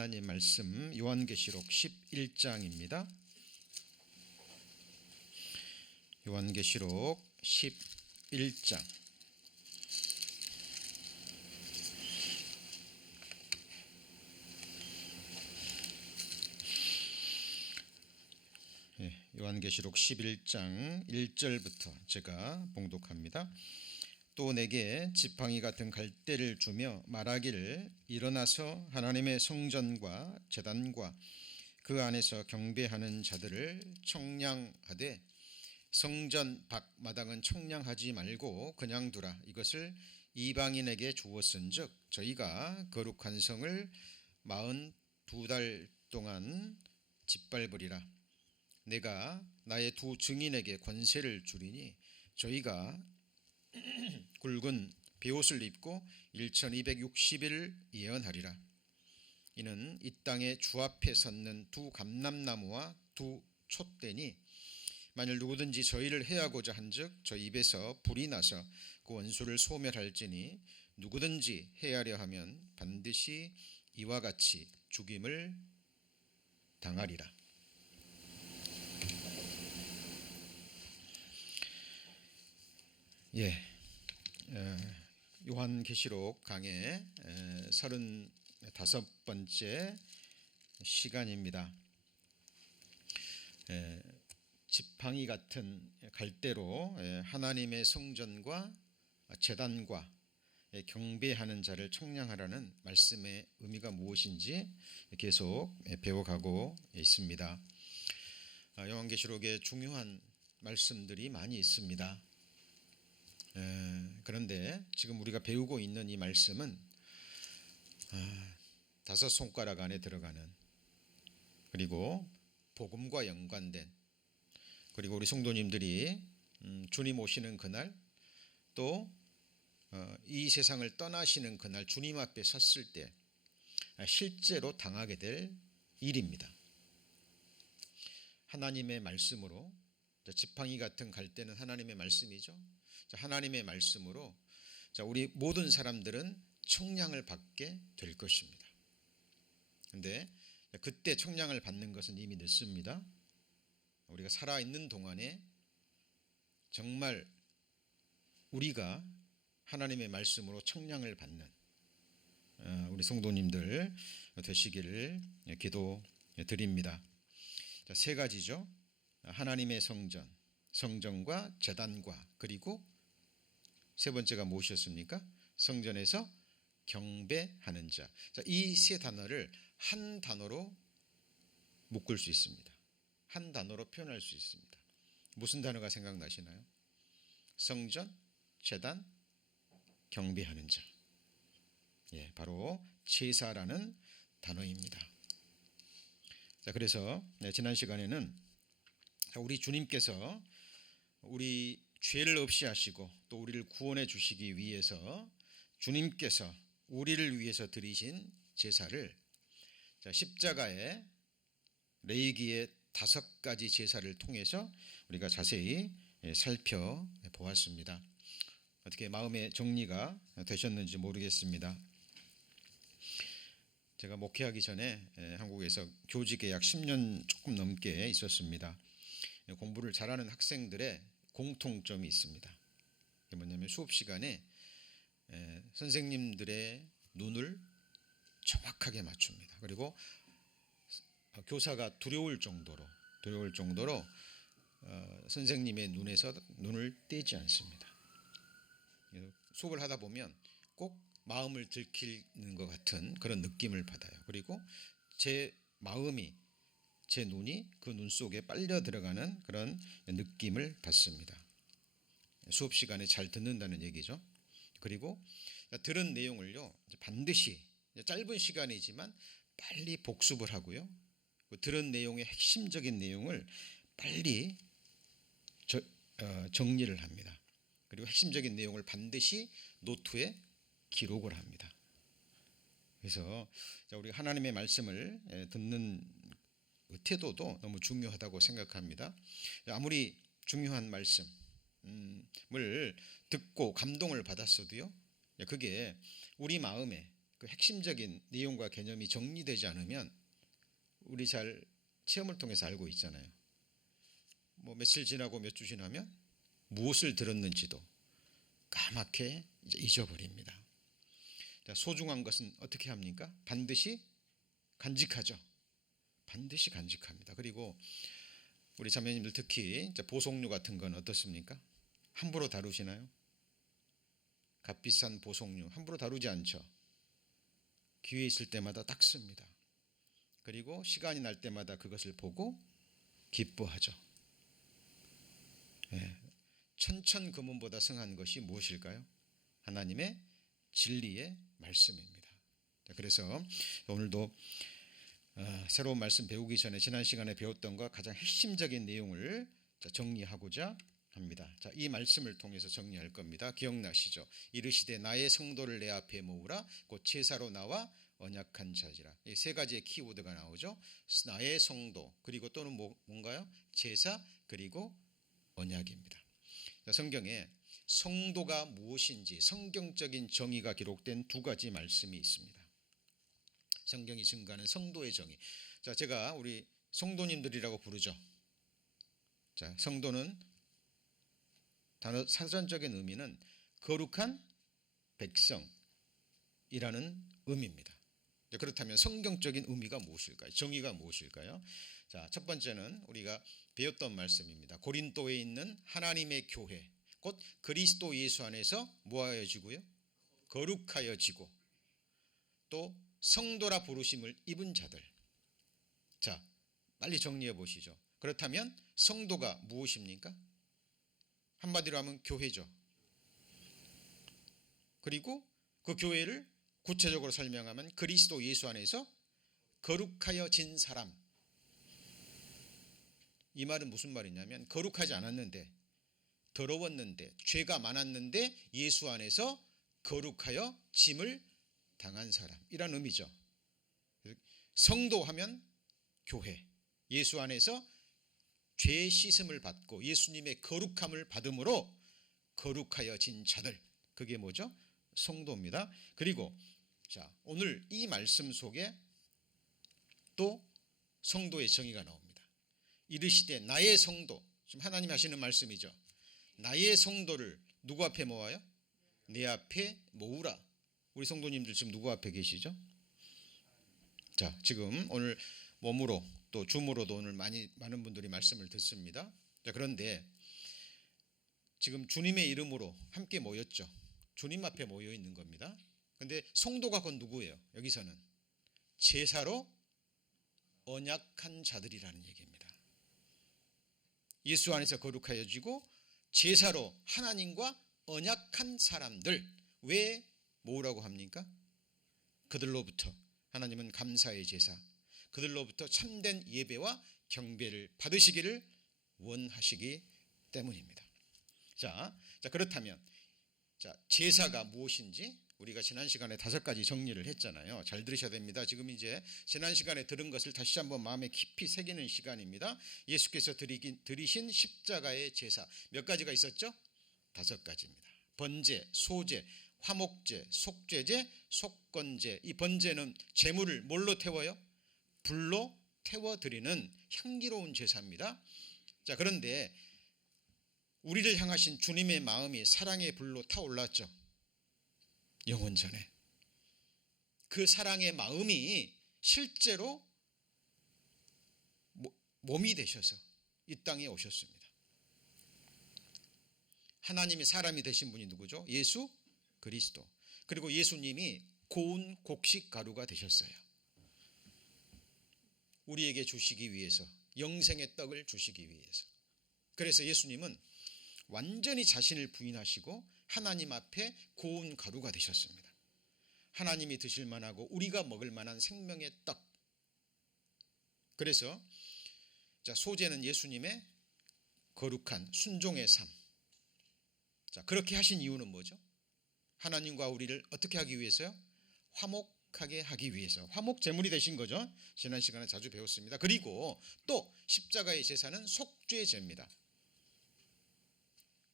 하나님 말씀 요한계시록 11장입니다. 요한계시록 11장. 요한계시록 11장 1절부터 제가 봉독합니다. 또 내게 지팡이 같은 갈대를 주며 말하기를 일어나서 하나님의 성전과 제단과 그 안에서 경배하는 자들을 청량하되 성전 밖 마당은 청량하지 말고 그냥 두라. 이것을 이방인에게 주었은즉 저희가 거룩한 성을 42달 동안 짓밟으리라. 내가 나의 두 증인에게 권세를 주리니 저희가 굵은 베옷을 입고 1260일 예언하리라. 이는 이 땅의 주 앞에 섰는 두 감람나무와 두 촛대니 만일 누구든지 저희를 해하고자 한즉 저희 입에서 불이 나서 그 원수를 소멸할지니 누구든지 해하려 하면 반드시 이와 같이 죽임을 당하리라. 요한계시록 강의 35번째 시간입니다. 지팡이 같은 갈대로 하나님의 성전과 제단과 경배하는 자를 청량하라는 말씀의 의미가 무엇인지 계속 배워가고 있습니다. 요한계시록에 중요한 말씀들이 많이 있습니다. 그런데 지금 우리가 배우고 있는 이 말씀은 5손가락 안에 들어가는, 그리고 복음과 연관된, 그리고 우리 성도님들이 주님 오시는 그날, 또 이 세상을 떠나시는 그날 주님 앞에 섰을 때 실제로 당하게 될 일입니다. 하나님의 말씀으로, 지팡이 같은 갈대는 하나님의 말씀이죠. 하나님의 말씀으로 우리 모든 사람들은 청량을 받게 될 것입니다. 그런데 그때 청량을 받는 것은 이미 늦습니다. 우리가 살아있는 동안에 정말 우리가 하나님의 말씀으로 청량을 받는 우리 성도님들 되시기를 기도드립니다. 세 가지죠. 하나님의 성전, 성전과 제단과, 그리고 세 번째가 무엇이었습니까? 성전에서 경배하는 자. 이 세 단어를 한 단어로 묶을 수 있습니다. 한 단어로 표현할 수 있습니다. 무슨 단어가 생각나시나요? 성전, 제단, 경배하는 자. 바로 제사라는 단어입니다. 그래서 지난 시간에는 우리 주님께서 우리 죄를 없이 하시고 또 우리를 구원해 주시기 위해서 주님께서 우리를 위해서 드리신 제사를 십자가의 레위기의 5가지 제사를 통해서 우리가 자세히 살펴보았습니다. 어떻게 마음의 정리가 되셨는지 모르겠습니다. 제가 목회하기 전에 한국에서 교직에 약 10년 조금 넘게 있었습니다. 공부를 잘하는 학생들의 공통점이 있습니다. 그게 뭐냐면 수업 시간에 선생님들의 눈을 정확하게 맞춥니다. 그리고 교사가 두려울 정도로 선생님의 눈에서 눈을 떼지 않습니다. 수업을 하다 보면 꼭 마음을 들키는 것 같은 그런 느낌을 받아요. 그리고 제 마음이, 제 눈이 그 눈 속에 빨려 들어가는 그런 느낌을 받습니다. 수업 시간에 잘 듣는다는 얘기죠. 그리고 들은 내용을요, 반드시 짧은 시간이지만 빨리 복습을 하고요, 들은 내용의 핵심적인 내용을 빨리 정리를 합니다. 그리고 핵심적인 내용을 반드시 노트에 기록을 합니다. 그래서 우리 하나님의 말씀을 듣는 태도도 너무 중요하다고 생각합니다. 아무리 중요한 말씀을 듣고 감동을 받았어도요, 그게 우리 마음에 그 핵심적인 내용과 개념이 정리되지 않으면 우리 잘 체험을 통해서 알고 있잖아요. 뭐 며칠 지나고 몇 주 지나면 무엇을 들었는지도 까맣게 이제 잊어버립니다. 자, 소중한 것은 어떻게 합니까? 반드시 간직하죠. 반드시 간직합니다. 그리고 우리 자매님들 특히 보석류 같은 건 어떻습니까? 함부로 다루시나요? 값비싼 보석류 함부로 다루지 않죠. 기회 있을 때마다 닦습니다. 그리고 시간이 날 때마다 그것을 보고 기뻐하죠. 천천금은보다 승한 것이 무엇일까요? 하나님의 진리의 말씀입니다. 그래서 오늘도 새로운 말씀 배우기 전에 지난 시간에 배웠던 것 가장 핵심적인 내용을 정리하고자 합니다. 자, 이 말씀을 통해서 정리할 겁니다. 기억나시죠? 이르시되 나의 성도를 내 앞에 모으라 곧 제사로 나와 언약한 자지라. 이 세 가지의 키워드가 나오죠. 나의 성도 그리고 또는 뭔가요? 제사 그리고 언약입니다. 자, 성경에 성도가 무엇인지 성경적인 정의가 기록된 두 가지 말씀이 있습니다. 성경이 증거하는 성도의 정의. 자, 제가 우리 성도님들이라고 부르죠. 자, 성도는 단어 사전적인 의미는 거룩한 백성이라는 의미입니다. 그렇다면 성경적인 의미가 무엇일까요? 정의가 무엇일까요? 자, 첫 번째는 우리가 배웠던 말씀입니다. 고린도에 있는 하나님의 교회, 곧 그리스도 예수 안에서 뭐하여지고요? 거룩하여지고 또 성도라 부르심을 입은 자들. 자, 빨리 정리해 보시죠. 그렇다면 성도가 무엇입니까? 한마디로 하면 교회죠. 그리고 그 교회를 구체적으로 설명하면 그리스도 예수 안에서 거룩하여진 사람. 이 말은 무슨 말이냐면 거룩하지 않았는데 더러웠는데 죄가 많았는데 예수 안에서 거룩하여 짐을 당한 사람 이란 의미죠. 성도 하면 교회, 예수 안에서 죄 씻음을 받고 예수님의 거룩함을 받음으로 거룩하여진 자들, 그게 뭐죠? 성도입니다. 그리고 자, 오늘 이 말씀 속에 또 성도의 정의가 나옵니다. 이르시되 나의 성도, 지금 하나님 하시는 말씀이죠. 나의 성도를 누구 앞에 모아요? 내 앞에 모으라. 우리 성도님들 지금 누구 앞에 계시죠? 자, 지금 오늘 몸으로 또 줌으로도 오늘 많은 분들이 말씀을 듣습니다. 자, 그런데 지금 주님의 이름으로 함께 모였죠. 주님 앞에 모여 있는 겁니다. 그런데 성도가 곧 누구예요? 여기서는 제사로 언약한 자들이라는 얘기입니다. 예수 안에서 거룩하여지고 제사로 하나님과 언약한 사람들. 왜 모으라고 합니까? 그들로부터 하나님은 감사의 제사, 그들로부터 참된 예배와 경배를 받으시기를 원하시기 때문입니다. 자, 그렇다면 제사가 무엇인지 우리가 지난 시간에 5가지 정리를 했잖아요. 잘 들으셔야 됩니다. 지금 이제 지난 시간에 들은 것을 다시 한번 마음에 깊이 새기는 시간입니다. 예수께서 드리신 십자가의 제사 몇 가지가 있었죠? 5가지입니다. 번제, 소제, 화목제, 속죄제, 속건제. 이 번제는 제물을 뭘로 태워요? 불로 태워드리는 향기로운 제사입니다. 자, 그런데 우리를 향하신 주님의 마음이 사랑의 불로 타올랐죠. 영원전에. 그 사랑의 마음이 실제로 몸이 되셔서 이 땅에 오셨습니다. 하나님이 사람이 되신 분이 누구죠? 예수 그리스도. 그리고 예수님이 고운 곡식 가루가 되셨어요. 우리에게 주시기 위해서, 영생의 떡을 주시기 위해서. 그래서 예수님은 완전히 자신을 부인하시고 하나님 앞에 고운 가루가 되셨습니다. 하나님이 드실 만하고 우리가 먹을 만한 생명의 떡. 그래서 소제는 예수님의 거룩한 순종의 삶. 자, 그렇게 하신 이유는 뭐죠? 하나님과 우리를 어떻게 하기 위해서요? 화목하게 하기 위해서. 화목 제물이 되신 거죠. 지난 시간에 자주 배웠습니다. 그리고 또 십자가의 제사는 속죄제입니다.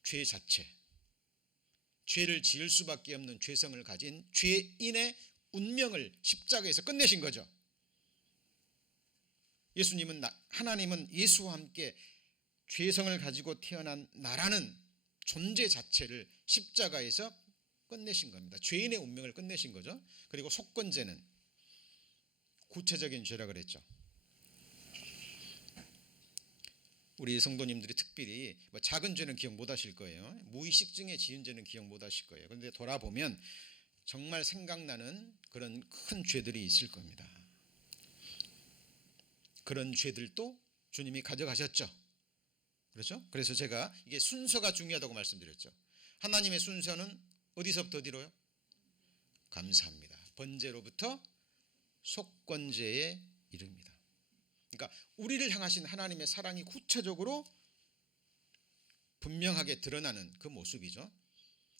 죄 자체, 죄를 지을 수밖에 없는 죄성을 가진 죄인의 운명을 십자가에서 끝내신 거죠. 하나님은 예수와 함께 죄성을 가지고 태어난 나라는 존재 자체를 십자가에서 끝내신 겁니다. 죄인의 운명을 끝내신 거죠. 그리고 속건죄는 구체적인 죄라 그랬죠. 우리 성도님들이 특별히 작은 죄는 기억 못 하실 거예요. 무의식 중에 지은 죄는 기억 못 하실 거예요. 그런데 돌아보면 정말 생각나는 그런 큰 죄들이 있을 겁니다. 그런 죄들도 주님이 가져가셨죠. 그렇죠? 그래서 제가 이게 순서가 중요하다고 말씀드렸죠. 하나님의 순서는 어디서부터 어디로요? 감사합니다. 번제로부터 속건제에 이릅니다. 그러니까 우리를 향하신 하나님의 사랑이 구체적으로 분명하게 드러나는 그 모습이죠.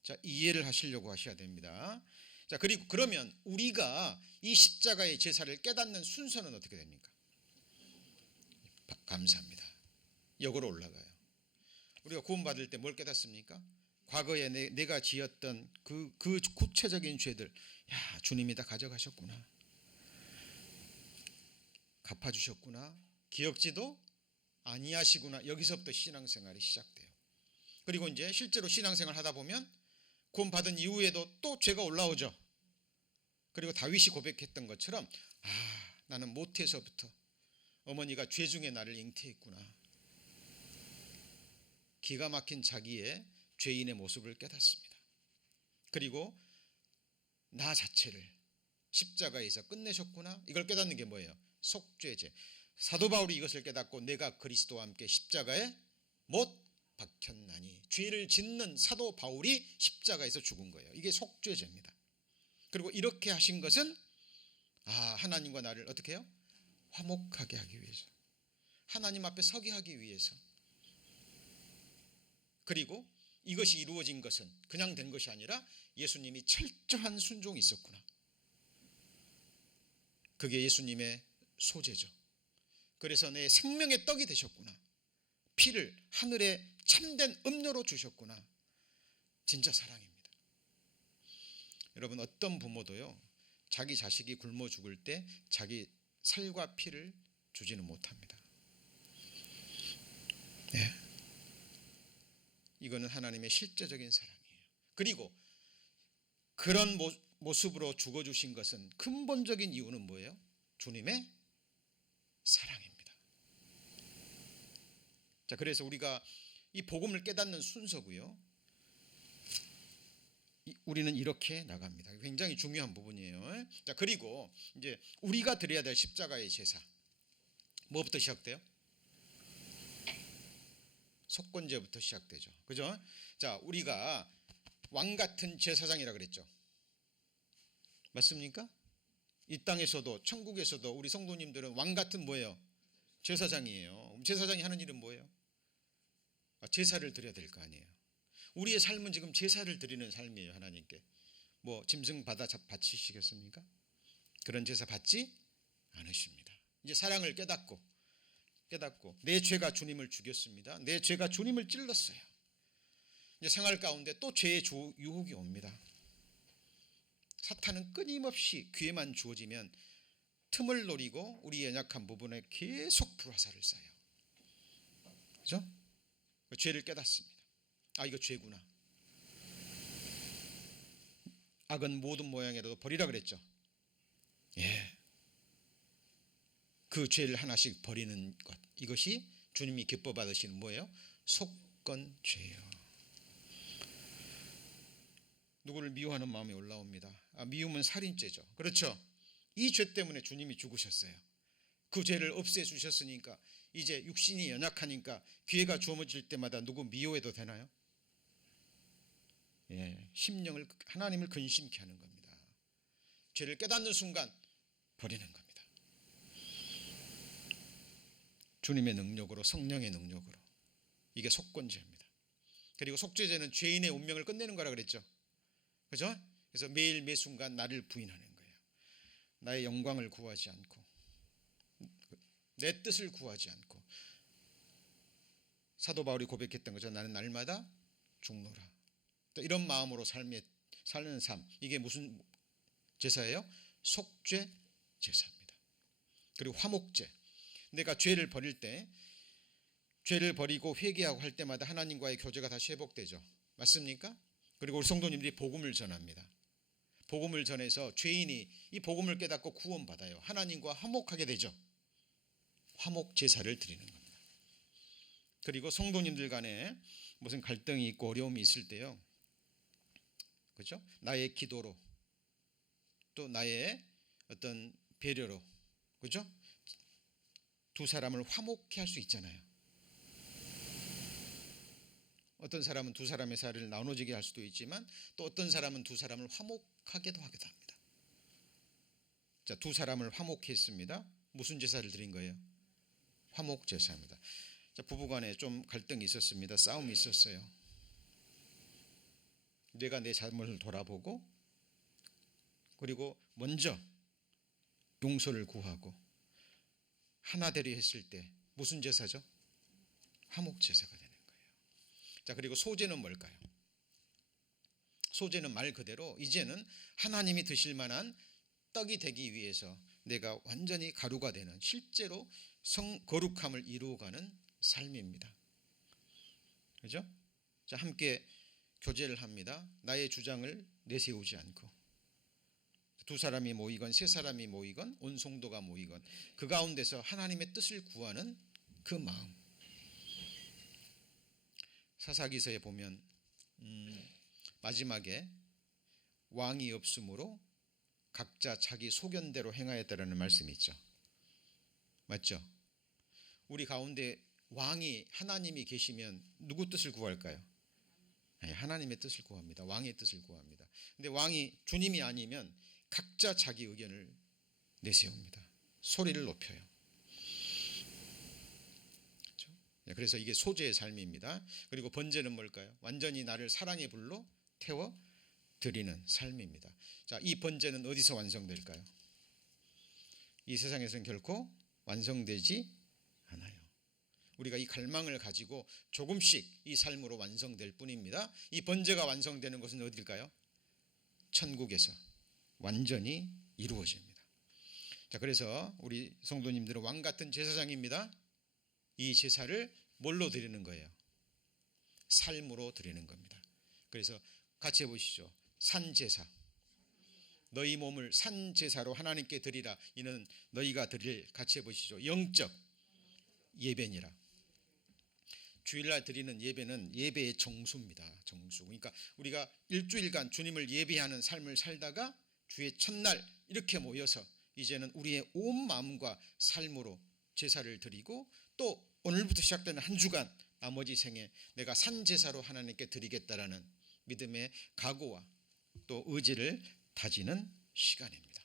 자, 이해를 하시려고 하셔야 됩니다. 자, 그리고 그러면 우리가 이 십자가의 제사를 깨닫는 순서는 어떻게 됩니까? 감사합니다. 역으로 올라가요. 우리가 구원받을 때 뭘 깨닫습니까? 과거에 내가 지었던 그 구체적인 죄들, 야, 주님이 다 가져가셨구나, 갚아주셨구나, 기억지도 아니하시구나. 여기서부터 신앙생활이 시작돼요. 그리고 이제 실제로 신앙생활 하다 보면 구원받은 이후에도 또 죄가 올라오죠. 그리고 다윗이 고백했던 것처럼, 나는 모태서부터 어머니가 죄 중에 나를 잉태했구나. 기가 막힌 자기의 죄인의 모습을 깨닫습니다. 그리고 나 자체를 십자가에서 끝내셨구나. 이걸 깨닫는 게 뭐예요? 속죄제. 사도 바울이 이것을 깨닫고 내가 그리스도와 함께 십자가에 못 박혔나니, 죄를 짓는 사도 바울이 십자가에서 죽은 거예요. 이게 속죄제입니다. 그리고 이렇게 하신 것은 하나님과 나를 어떻게 해요? 화목하게 하기 위해서, 하나님 앞에 서게 하기 위해서. 그리고 이것이 이루어진 것은 그냥 된 것이 아니라 예수님이 철저한 순종이 있었구나. 그게 예수님의 소재죠. 그래서 내 생명의 떡이 되셨구나. 피를 하늘의 참된 음료로 주셨구나. 진짜 사랑입니다. 여러분, 어떤 부모도요, 자기 자식이 굶어 죽을 때 자기 살과 피를 주지는 못합니다. 네. 이거는 하나님의 실제적인 사랑이에요. 그리고 그런 모습으로 죽어주신 것은 근본적인 이유는 뭐예요? 주님의 사랑입니다. 자, 그래서 우리가 이 복음을 깨닫는 순서고요, 우리는 이렇게 나갑니다. 굉장히 중요한 부분이에요. 자, 그리고 이제 우리가 드려야 될 십자가의 제사, 뭐부터 시작돼요? 속건제부터 시작되죠. 그죠? 자, 우리가 왕 같은 제사장이라 그랬죠. 맞습니까? 이 땅에서도 천국에서도 우리 성도님들은 왕 같은 뭐예요? 제사장이에요. 제사장이 하는 일은 뭐예요? 제사를 드려야 될 거 아니에요. 우리의 삶은 지금 제사를 드리는 삶이에요. 하나님께 뭐 짐승 받아 바치시겠습니까? 그런 제사 받지 않으십니다. 이제 사랑을 깨닫고 내 죄가 주님을 죽였습니다. 내 죄가 주님을 찔렀어요. 이제 생활 가운데 또 죄의 유혹이 옵니다. 사탄은 끊임없이 기회만 주어지면 틈을 노리고 우리 연약한 부분에 계속 불화살을 쏴요. 그죠? 죄를 깨닫습니다. 이거 죄구나. 악은 모든 모양에도 버리라 그랬죠. 예. 그 죄를 하나씩 버리는 것, 이것이 주님이 기뻐 받으시는 뭐예요? 속건죄예요. 누구를 미워하는 마음이 올라옵니다. 미움은 살인죄죠. 그렇죠? 이 죄 때문에 주님이 죽으셨어요. 그 죄를 없애주셨으니까 이제 육신이 연약하니까 기회가 주어질 때마다 누구 미워해도 되나요? 예, 심령을, 하나님을 근심케 하는 겁니다. 죄를 깨닫는 순간 버리는 겁니다. 주님의 능력으로, 성령의 능력으로. 이게 속건죄입니다. 그리고 속죄죄는 죄인의 운명을 끝내는 거라 그랬죠. 그죠? 그래서 매일 매 순간 나를 부인하는 거예요. 나의 영광을 구하지 않고 내 뜻을 구하지 않고, 사도 바울이 고백했던 거죠. 나는 날마다 죽노라. 이런 마음으로 사는 삶, 이게 무슨 제사예요? 속죄 제사입니다. 그리고 화목제. 내가 죄를 버릴 때, 죄를 버리고 회개하고 할 때마다 하나님과의 교제가 다시 회복되죠. 맞습니까? 그리고 우리 성도님들이 복음을 전합니다. 복음을 전해서 죄인이 이 복음을 깨닫고 구원받아요. 하나님과 화목하게 되죠. 화목 제사를 드리는 겁니다. 그리고 성도님들 간에 무슨 갈등이 있고 어려움이 있을 때요, 그렇죠? 나의 기도로, 또 나의 어떤 배려로, 그렇죠? 두 사람을 화목케 할 수 있잖아요. 어떤 사람은 두 사람의 사이를 나눠지게 할 수도 있지만, 또 어떤 사람은 두 사람을 화목하게도 하기도 합니다. 자, 두 사람을 화목했습니다. 무슨 제사를 드린 거예요? 화목 제사입니다. 자, 부부간에 좀 갈등이 있었습니다. 싸움이 있었어요. 내가 내 잘못을 돌아보고, 그리고 먼저 용서를 구하고 하나되리 했을 때 무슨 제사죠? 화목 제사가 되는 거예요. 자, 그리고 소제는 뭘까요? 소제는 말 그대로 이제는 하나님이 드실 만한 떡이 되기 위해서 내가 완전히 가루가 되는, 실제로 거룩함을 이루어가는 삶입니다. 그렇죠? 자, 함께 교제를 합니다. 나의 주장을 내세우지 않고, 두 사람이 모이건 세 사람이 모이건 온 성도가 모이건 그 가운데서 하나님의 뜻을 구하는 그 마음. 사사기서에 보면 마지막에 왕이 없으므로 각자 자기 소견대로 행하였다라는 말씀이 있죠. 맞죠? 우리 가운데 왕이, 하나님이 계시면 누구 뜻을 구할까요? 하나님의 뜻을 구합니다. 왕의 뜻을 구합니다. 근데 왕이 주님이 아니면 각자 자기 의견을 내세웁니다. 소리를 높여요. 그렇죠? 그래서 이게 소제의 삶입니다. 그리고 번제는 뭘까요? 완전히 나를 사랑의 불로 태워 드리는 삶입니다. 자, 이 번제는 어디서 완성될까요? 이 세상에서는 결코 완성되지 않아요. 우리가 이 갈망을 가지고 조금씩 이 삶으로 완성될 뿐입니다. 이 번제가 완성되는 것은 어딜까요? 천국에서 완전히 이루어집니다. 자, 그래서 우리 성도님들은 왕 같은 제사장입니다. 이 제사를 뭘로 드리는 거예요? 삶으로 드리는 겁니다. 그래서 같이 해보시죠. 산제사. 너희 몸을 산제사로 하나님께 드리라. 이는 너희가 드릴, 같이 해보시죠. 영적 예배니라. 주일날 드리는 예배는 예배의 정수입니다. 정수. 그러니까 우리가 일주일간 주님을 예배하는 삶을 살다가 주의 첫날 이렇게 모여서 이제는 우리의 온 마음과 삶으로 제사를 드리고, 또 오늘부터 시작되는 한 주간 나머지 생에 내가 산제사로 하나님께 드리겠다라는 믿음의 각오와 또 의지를 다지는 시간입니다.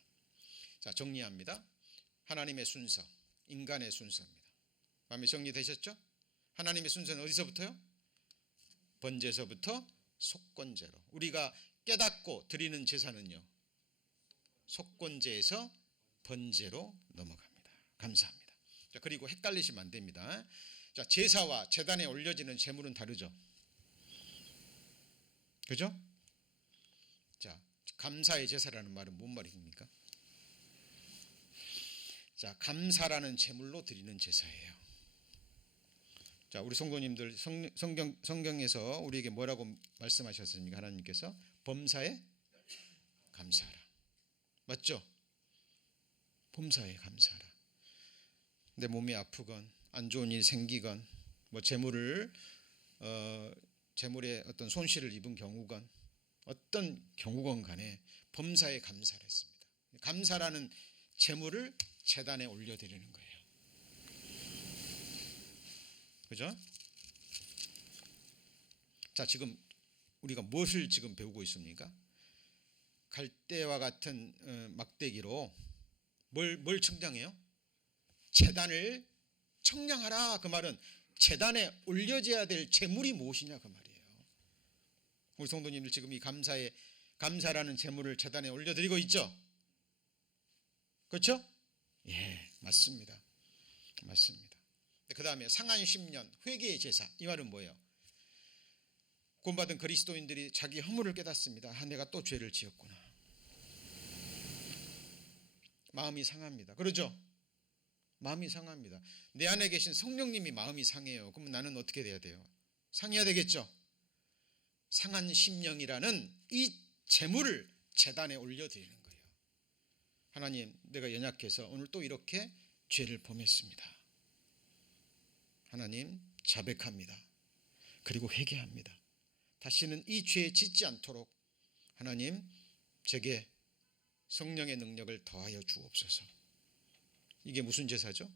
자, 정리합니다. 하나님의 순서, 인간의 순서입니다. 마음에 정리되셨죠? 하나님의 순서는 어디서부터요? 번제서부터 속건제로. 우리가 깨닫고 드리는 제사는요, 속건제에서 번제로 넘어갑니다. 감사합니다. 자, 그리고 헷갈리시면 안 됩니다. 자, 제사와 제단에 올려지는 제물은 다르죠. 그죠? 자, 감사의 제사라는 말은 뭔 말입니까? 자, 감사라는 제물로 드리는 제사예요. 자, 우리 성도님들 성경에서 우리에게 뭐라고 말씀하셨습니까? 하나님께서 범사에 감사하라. 맞죠? 범사에 감사하라. 내 몸이 아프건 안 좋은 일이 생기건 뭐 재물에 어떤 손실을 입은 경우건 어떤 경우건 간에 범사에 감사를 했습니다. 감사라는 재물을 제단에 올려드리는 거예요. 그죠? 자, 지금 우리가 무엇을 지금 배우고 있습니까? 갈대와 같은 막대기로 뭘 청량해요? 제단을 청량하라. 그 말은 제단에 올려져야 될 제물이 무엇이냐 그 말이에요. 우리 성도님들 지금 이 감사라는 제물을 제단에 올려드리고 있죠? 그렇죠? 예, 맞습니다. 맞습니다. 그 다음에 상한 10년 회개의 제사. 이 말은 뭐예요? 구원받은 그리스도인들이 자기 허물을 깨닫습니다. 내가 또 죄를 지었구나. 마음이 상합니다. 그러죠? 마음이 상합니다. 내 안에 계신 성령님이 마음이 상해요. 그러면 나는 어떻게 돼야 돼요? 상해야 되겠죠? 상한 심령이라는 이 제물을 제단에 올려드리는 거예요. 하나님, 내가 연약해서 오늘 또 이렇게 죄를 범했습니다. 하나님, 자백합니다. 그리고 회개합니다. 다시는 이 죄에 짓지 않도록 하나님, 제게 성령의 능력을 더하여 주옵소서. 이게 무슨 제사죠?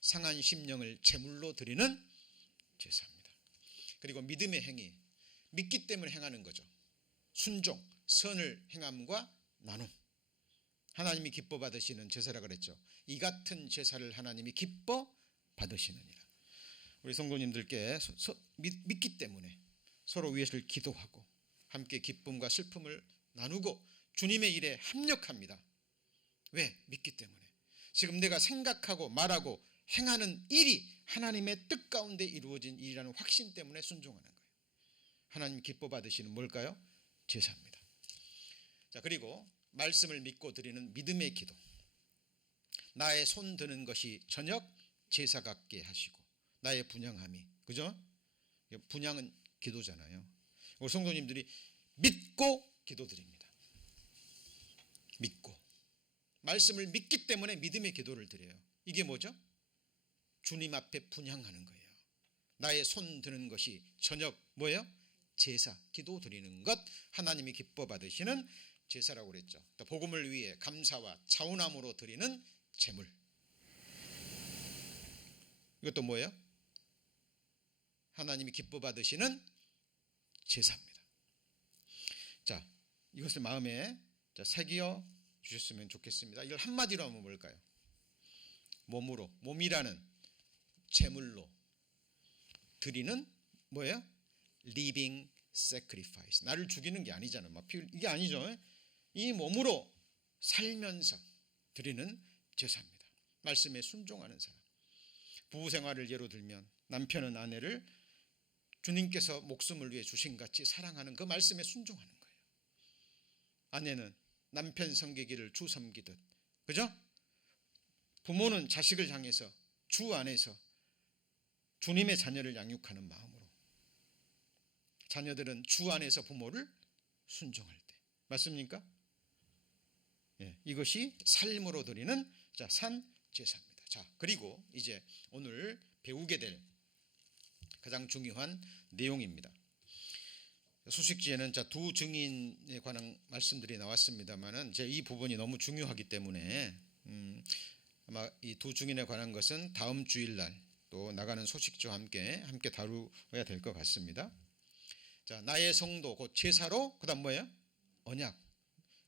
상한 심령을 제물로 드리는 제사입니다. 그리고 믿음의 행위, 믿기 때문에 행하는 거죠. 순종, 선을 행함과 나눔. 하나님이 기뻐 받으시는 제사라 그랬죠. 이 같은 제사를 하나님이 기뻐 받으시느니라. 우리 성도님들께 믿기 때문에 서로 위해서 기도하고 함께 기쁨과 슬픔을 나누고 주님의 일에 합력합니다. 왜? 믿기 때문에. 지금 내가 생각하고 말하고 행하는 일이 하나님의 뜻 가운데 이루어진 일이라는 확신 때문에 순종하는 거예요. 하나님 기뻐 받으시는 뭘까요? 제사입니다. 자, 그리고 말씀을 믿고 드리는 믿음의 기도. 나의 손 드는 것이 저녁 제사 같게 하시고 나의 분향함이, 그죠? 분향은 기도잖아요. 우리 성도님들이 믿고 기도드립니다. 믿고 말씀을 믿기 때문에 믿음의 기도를 드려요. 이게 뭐죠? 주님 앞에 분향하는 거예요. 나의 손 드는 것이 저녁 뭐예요? 제사, 기도 드리는 것, 하나님이 기뻐 받으시는 제사라고 그랬죠. 또 복음을 위해 감사와 차원함으로 드리는 제물. 이것도 뭐예요? 하나님이 기뻐 받으시는 제사입니다. 자, 이것을 마음에 새겨 주셨으면 좋겠습니다. 이걸 한마디로 하면 뭘까요? 몸으로, 몸이라는 제물로 드리는 뭐예요? living sacrifice. 나를 죽이는 게 아니잖아요. 이게 아니죠. 이 몸으로 살면서 드리는 제사입니다. 말씀에 순종하는 사람. 부부 생활을 예로 들면 남편은 아내를 주님께서 목숨을 위해 주신 같이 사랑하는 그 말씀에 순종하는 거예요. 아내는 남편 섬기기를 주 섬기듯, 그죠? 부모는 자식을 향해서 주 안에서 주님의 자녀를 양육하는 마음으로, 자녀들은 주 안에서 부모를 순종할 때, 맞습니까? 예, 이것이 삶으로 드리는 산 제사입니다. 자, 그리고 이제 오늘 배우게 될 가장 중요한 내용입니다. 소식지에는 두 증인에 관한 말씀들이 나왔습니다만은 이 부분이 너무 중요하기 때문에 아마 이 두 증인에 관한 것은 다음 주일날 또 나가는 소식지와 함께 다루어야 될 것 같습니다. 자, 나의 성도 곧 제사로, 그다음 뭐예요? 언약.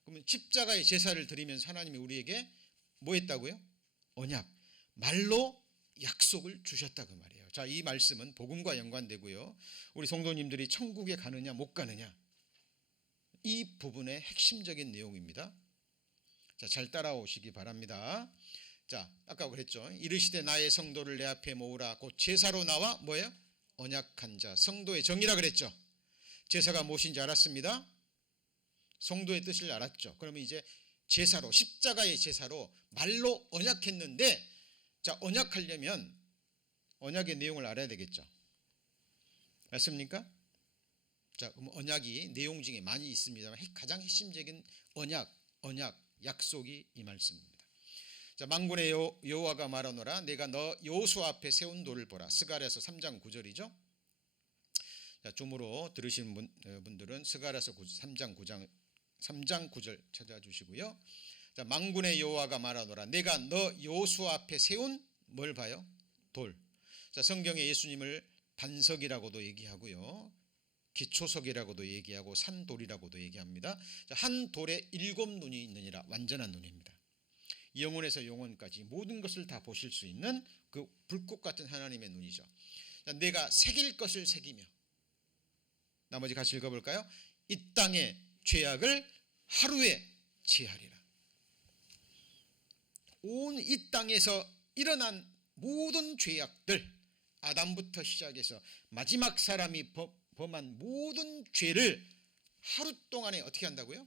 그러면 십자가의 제사를 드리면서 하나님이 우리에게 뭐 했다고요? 언약. 말로 약속을 주셨다 그 말이에요. 자, 이 말씀은 복음과 연관되고요. 우리 성도님들이 천국에 가느냐 못 가느냐, 이 부분의 핵심적인 내용입니다. 자, 잘 따라오시기 바랍니다. 자, 아까 그랬죠. 이르시되 나의 성도를 내 앞에 모으라. 곧 제사로 나와 뭐예요? 언약한 자, 성도의 정이라 그랬죠. 제사가 무엇인지 알았습니다. 성도의 뜻을 알았죠. 그러면 이제 제사로, 십자가의 제사로 말로 언약했는데, 자, 언약하려면 언약의 내용을 알아야 되겠죠. 맞습니까? 자, 그럼 언약이 내용 중에 많이 있습니다만 가장 핵심적인 언약, 약속이 이 말씀입니다. 자, 만군의 여호와가 말하노라. 내가 너 여호수아 앞에 세운 돌을 보라. 스가랴서 3장 9절이죠. 자, 좀으로 들으시는 분들은 스가랴서 3장 9절 찾아주시고요. 자, 만군의 여호와가 말하노라. 내가 너 여호수아 앞에 세운 뭘 봐요? 돌. 자, 성경에 예수님을 반석이라고도 얘기하고요, 기초석이라고도 얘기하고 산돌이라고도 얘기합니다. 자, 한 돌에 7눈이 있느니라. 완전한 눈입니다. 영혼에서 영혼까지 모든 것을 다 보실 수 있는 그 불꽃 같은 하나님의 눈이죠. 자, 내가 새길 것을 새기며, 나머지 같이 읽어볼까요? 이 땅의 죄악을 하루에 제하리라. 온 이 땅에서 일어난 모든 죄악들, 아담부터 시작해서 마지막 사람이 범한 모든 죄를 하루 동안에 어떻게 한다고요?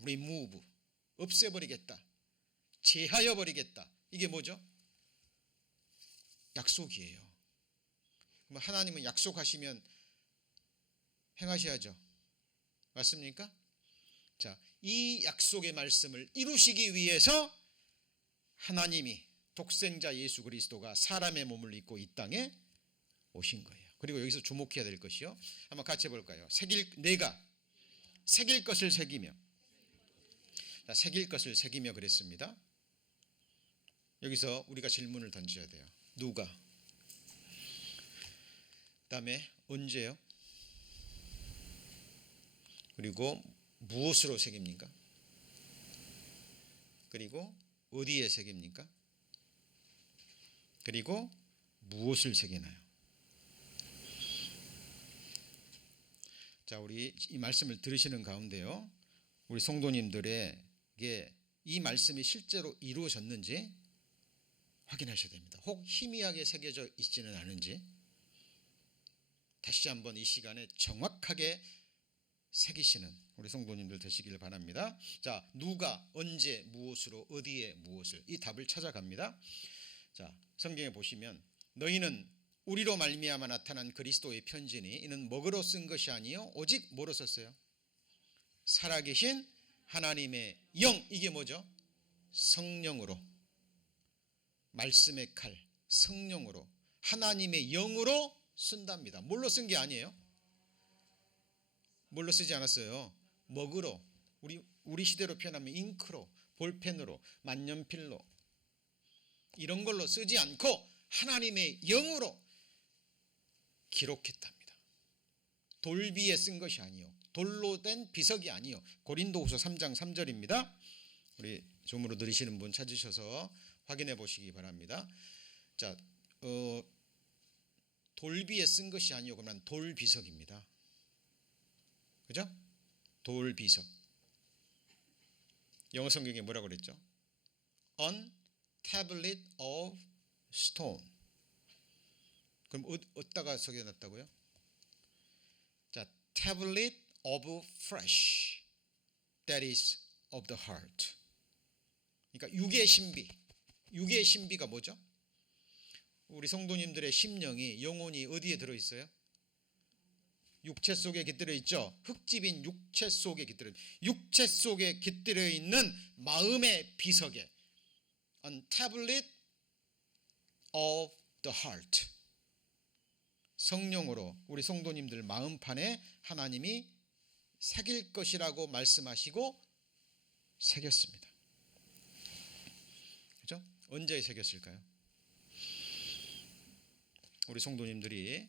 remove, 없애버리겠다. 제하여 버리겠다. 이게 뭐죠? 약속이에요. 그럼 하나님은 약속하시면 행하셔야죠. 맞습니까? 자, 이 약속의 말씀을 이루시기 위해서 하나님이 독생자 예수 그리스도가 사람의 몸을 입고 이 땅에 오신 거예요. 그리고 여기서 주목해야 될 것이요. 한번 같이 해볼까요? 내가 새길 것을 새기며. 자, 새길 것을 새기며 그랬습니다. 여기서 우리가 질문을 던져야 돼요. 누가? 그다음에 언제요? 그리고 무엇으로 새깁니까? 그리고 어디에 새깁니까? 그리고 무엇을 새기나요? 자, 우리 이 말씀을 들으시는 가운데요, 우리 성도님들에게 이 말씀이 실제로 이루어졌는지 확인하셔야 됩니다. 혹 희미하게 새겨져 있지는 않은지 다시 한번 이 시간에 정확하게 새기시는 우리 성도님들 되시기를 바랍니다. 자, 누가, 언제, 무엇으로, 어디에, 무엇을, 이 답을 찾아갑니다. 자, 성경에 보시면 너희는 우리로 말미암아 나타난 그리스도의 편지니 이는 먹으로 쓴 것이 아니요 오직 뭐로 썼어요? 살아계신 하나님의 영. 이게 뭐죠? 성령으로, 말씀의 칼, 성령으로, 하나님의 영으로 쓴답니다. 뭘로 쓴 게 아니에요? 뭘로 쓰지 않았어요? 먹으로, 우리 시대로 표현하면 잉크로, 볼펜으로, 만년필로, 이런 걸로 쓰지 않고 하나님의 영으로 기록했답니다. 돌비에 쓴 것이 아니요, 돌로 된 비석이 아니요. 고린도후서 3장 3절입니다. 우리 좀으로 들으시는 분 찾으셔서 확인해 보시기 바랍니다. 자, 돌비에 쓴 것이 아니요, 그러면 돌비석입니다. 그죠? 돌비석. 영어 성경에 뭐라고 그랬죠? On tablet of stone. 그럼 어디다가 새겨놨다고요? 자, tablet of flesh, that is of the heart. 그러니까 육의 신비. 육의 신비가 뭐죠? 우리 성도님들의 심령이, 영혼이 어디에 들어있어요? 육체 속에 깃들어 있죠. 흙집인 육체 속에 깃들어, 육체 속에 깃들어 있는 마음의 비석에 on tablet of the heart, 성령으로 우리 성도님들 마음판에 하나님이 새길 것이라고 말씀하시고 새겼습니다. 그렇죠? 언제 새겼을까요? 우리 성도님들이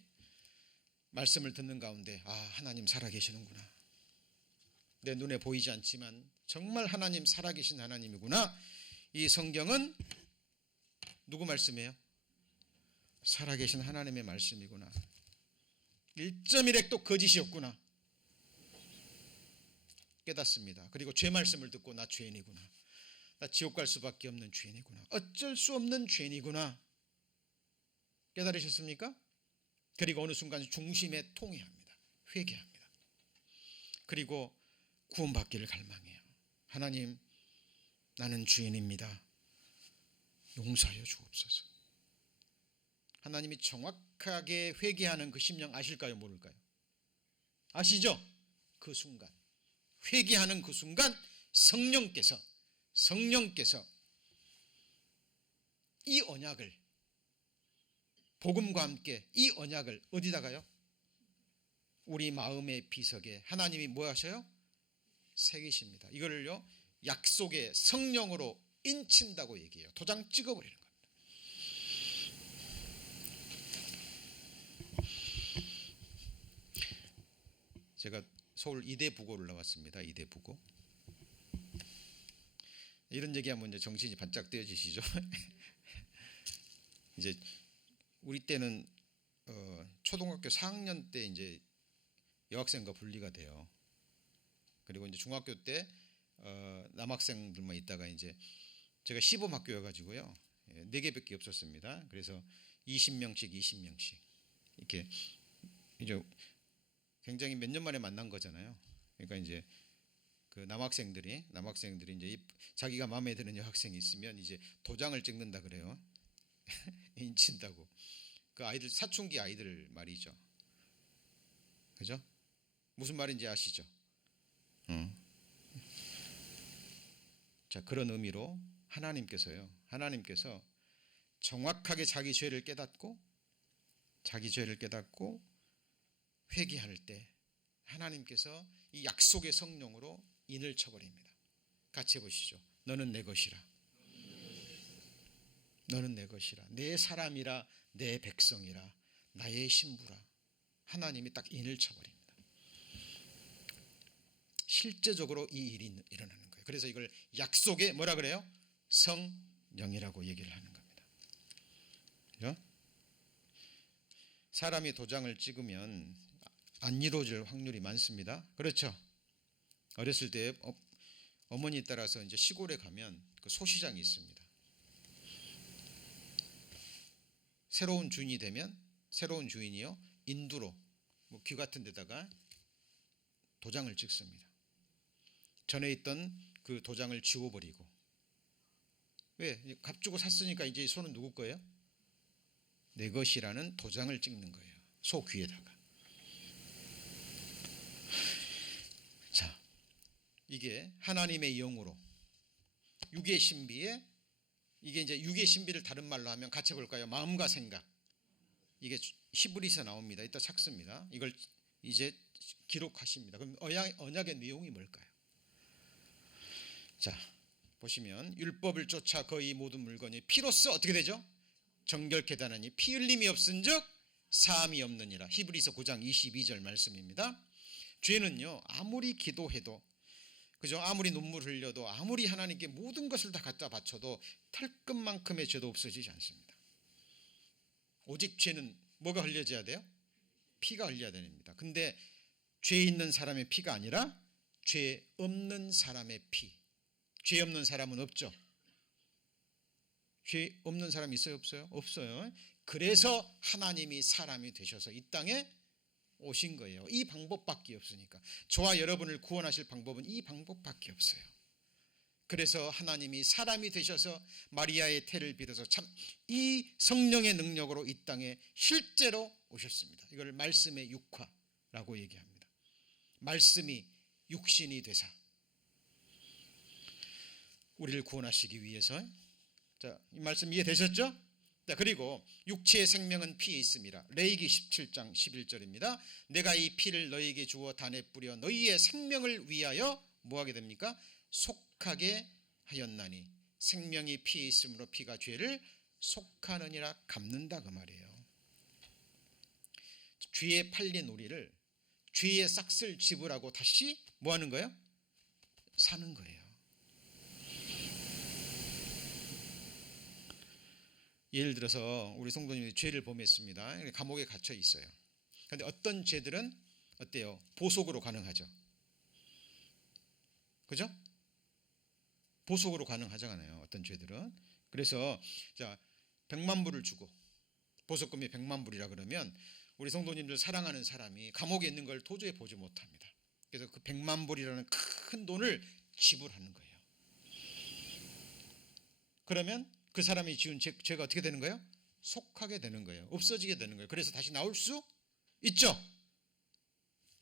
말씀을 듣는 가운데, 아, 하나님 살아계시는구나, 내 눈에 보이지 않지만 정말 하나님 살아계신 하나님이구나, 이 성경은 누구 말씀이에요? 살아계신 하나님의 말씀이구나, 1.1핵도 거짓이 없구나 깨닫습니다. 그리고 죄 말씀을 듣고 나 죄인이구나, 나 지옥 갈 수밖에 없는 죄인이구나, 어쩔 수 없는 죄인이구나 깨달으셨습니까? 그리고 어느 순간 중심에 통회합니다. 회개합니다. 그리고 구원받기를 갈망해요. 하나님, 나는 죄인입니다. 용서하여 주옵소서. 하나님이 정확하게 회개하는 그 심령 아실까요? 모를까요? 아시죠? 그 순간, 회개하는 그 순간 성령께서 이 언약을, 복음과 함께 이 언약을 어디다가요? 우리 마음의 비석에 하나님이 뭐 하셔요? 새기십니다. 이거를요, 약속의 성령으로 인친다고 얘기해요. 도장 찍어버리는 겁니다. 제가 서울 이대부고를 나왔습니다. 이대부고. 이런 얘기하면 이제 정신이 반짝 뜨여지시죠? 이제 우리 때는 초등학교 4학년 때 이제 여학생과 분리가 돼요. 그리고 이제 중학교 때 남학생들만 있다가 이제 제가 시범학교여가지고요, 4개밖에 없었습니다. 그래서 20명씩 이렇게 이제 굉장히 몇 년 만에 만난 거잖아요. 그러니까 이제 그 남학생들이 이제 자기가 마음에 드는 여학생이 있으면 이제 도장을 찍는다 그래요. 인친다고. 그 아이들 사춘기 아이들 말이죠. 그죠? 무슨 말인지 아시죠? 자, 그런 의미로 하나님께서 정확하게 자기 죄를 깨닫고 회개할 때 하나님께서 이 약속의 성령으로 인을 쳐버립니다. 같이 해보시죠. 너는 내 것이라. 너는 내 것이라. 내 사람이라, 내 백성이라, 나의 신부라. 하나님이 딱 인을 쳐버립니다. 실제적으로 이 일이 일어나는 거예요. 그래서 이걸 약속의 뭐라 그래요? 성령이라고 얘기를 하는 겁니다. 그렇죠? 사람이 도장을 찍으면 안 이루어질 확률이 많습니다. 그렇죠? 어렸을 때 어머니 따라서 이제 시골에 가면 그 소시장이 있습니다. 새로운 주인이 되면 새로운 주인이요 인두로 뭐 귀 같은 데다가 도장을 찍습니다. 전에 있던 그 도장을 지워버리고. 왜? 값 주고 샀으니까 이제 손은 누구 거예요? 내 것이라는 도장을 찍는 거예요. 소 귀에다가. 자, 이게 하나님의 영으로 육의 신비에, 이게 이제 육의 신비를 다른 말로 하면 같이 볼까요? 마음과 생각. 이게 히브리서 나옵니다. 이따 찾습니다. 이걸 이제 기록하십니다. 그럼 언약의 내용이 뭘까요? 자, 보시면 율법을 쫓아 거의 모든 물건이 피로써 어떻게 되죠? 정결케 되나니 피 흘림이 없은즉 사함이 없느니라. 히브리서 9장 22절 말씀입니다. 죄는요 아무리 기도해도, 그죠? 아무리 눈물 흘려도, 아무리 하나님께 모든 것을 다 갖다 바쳐도 털끝만큼의 죄도 없어지지 않습니다. 오직 죄는 뭐가 흘려져야 돼요? 피가 흘려야 됩니다. 근데 죄 있는 사람의 피가 아니라 죄 없는 사람의 피. 죄 없는 사람은 없죠. 죄 없는 사람 있어요? 없어요? 없어요. 그래서 하나님이 사람이 되셔서 이 땅에 오신 거예요. 이 방법밖에 없으니까. 저와 여러분을 구원하실 방법은 이 방법밖에 없어요. 그래서 하나님이 사람이 되셔서 마리아의 태를 빌어서 참 이 성령의 능력으로 이 땅에 실제로 오셨습니다. 이걸 말씀의 육화라고 얘기합니다. 말씀이 육신이 되사 우리를 구원하시기 위해서. 자, 이 말씀 이해되셨죠? 자, 그리고 육체의 생명은 피에 있습니다. 레위기 17장 11절입니다. 내가 이 피를 너희에게 주어 단에 뿌려 너희의 생명을 위하여 뭐하게 됩니까? 속하게 하였나니. 생명이 피에 있으므로 피가 죄를 속하느니라. 갚는다 그 말이에요. 죄에 팔린 우리를 죄의 싹을 지불하고 다시 뭐하는 거예요? 사는 거예요. 예를 들어서 우리 성도님이 죄를 범했습니다. 감옥에 갇혀 있어요. 그런데 어떤 죄들은 어때요? 보석으로 가능하죠. 그죠? 보석으로 가능하잖아요. 어떤 죄들은. 그래서 자, 100만 불을 주고 보석금이 100만 불이라 그러면 우리 성도님들 사랑하는 사람이 감옥에 있는 걸 도저히 보지 못합니다. 그래서 그 100만 불이라는 큰 돈을 지불하는 거예요. 그러면 그 사람이 지은 죄가 어떻게 되는 거예요? 속하게 되는 거예요. 없어지게 되는 거예요. 그래서 다시 나올 수 있죠.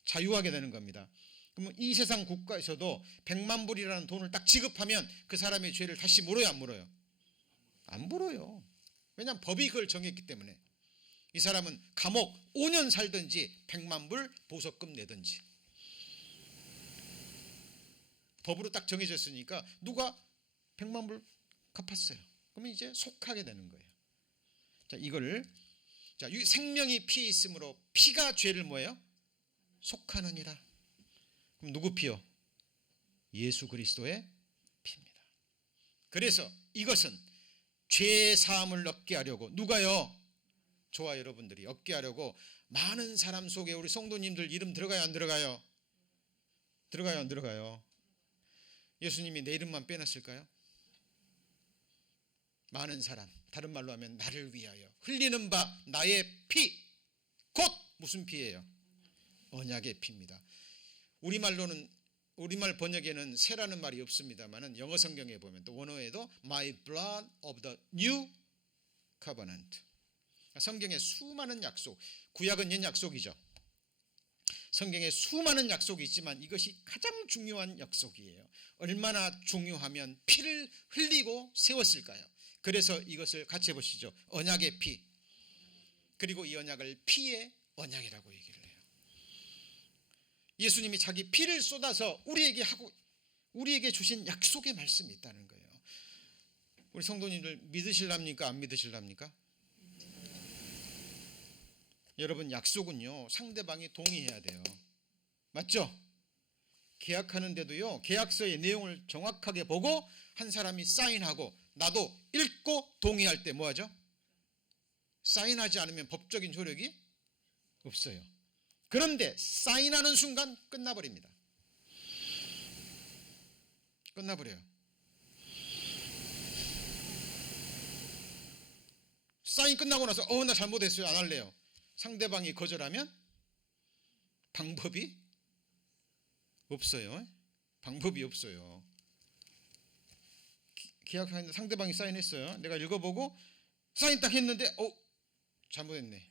자유하게 되는 겁니다. 그러면 이 세상 국가에서도 100만 불이라는 돈을 딱 지급하면 그 사람의 죄를 다시 물어요, 안 물어요? 안 물어요. 왜냐하면 법이 그걸 정했기 때문에. 이 사람은 감옥 5년 살든지 100만 불 보석금 내든지 법으로 딱 정해졌으니까 누가 100만 불 갚았어요. 그러면 이제 속하게 되는 거예요. 자, 이걸 자, 생명이 피에 있으므로 피가 죄를 뭐예요? 속하느니라. 그럼 누구 피요? 예수 그리스도의 피입니다. 그래서 이것은 죄 사함을 얻게 하려고 누가요? 저와 여러분들이 얻게 하려고 많은 사람 속에 우리 성도님들 이름 들어가요, 안 들어가요? 들어가요, 안 들어가요? 예수님이 내 이름만 빼놨을까요? 많은 사람, 다른 말로 하면 나를 위하여 흘리는 바 나의 피, 곧 무슨 피예요? 언약의 피입니다. 우리말로는 우리말 번역에는 새라는 말이 없습니다만은 영어 성경에 보면 또 원어에도 My blood of the new covenant. 성경에 수많은 약속, 구약은 옛 약속이죠. 성경에 수많은 약속이 있지만 이것이 가장 중요한 약속이에요. 얼마나 중요하면 피를 흘리고 세웠을까요? 그래서 이것을 같이 해보시죠. 언약의 피. 그리고 이 언약을 피의 언약이라고 얘기를 해요. 예수님이 자기 피를 쏟아서 우리에게 주신 약속의 말씀이 있다는 거예요. 우리 성도님들 믿으실랍니까? 안 믿으실랍니까? 여러분, 약속은요 상대방이 동의해야 돼요. 맞죠? 계약하는데도요 계약서의 내용을 정확하게 보고 한 사람이 사인하고 나도 읽고 동의할 때 뭐하죠? 사인하지 않으면 법적인 효력이 없어요. 그런데 사인하는 순간 끝나버립니다. 끝나버려요. 사인 끝나고 나서 나 잘못했어요, 안 할래요. 상대방이 거절하면 방법이 없어요. 방법이 없어요. 계약하는데 상대방이 사인했어요. 내가 읽어보고 사인 딱 했는데 잘못했네.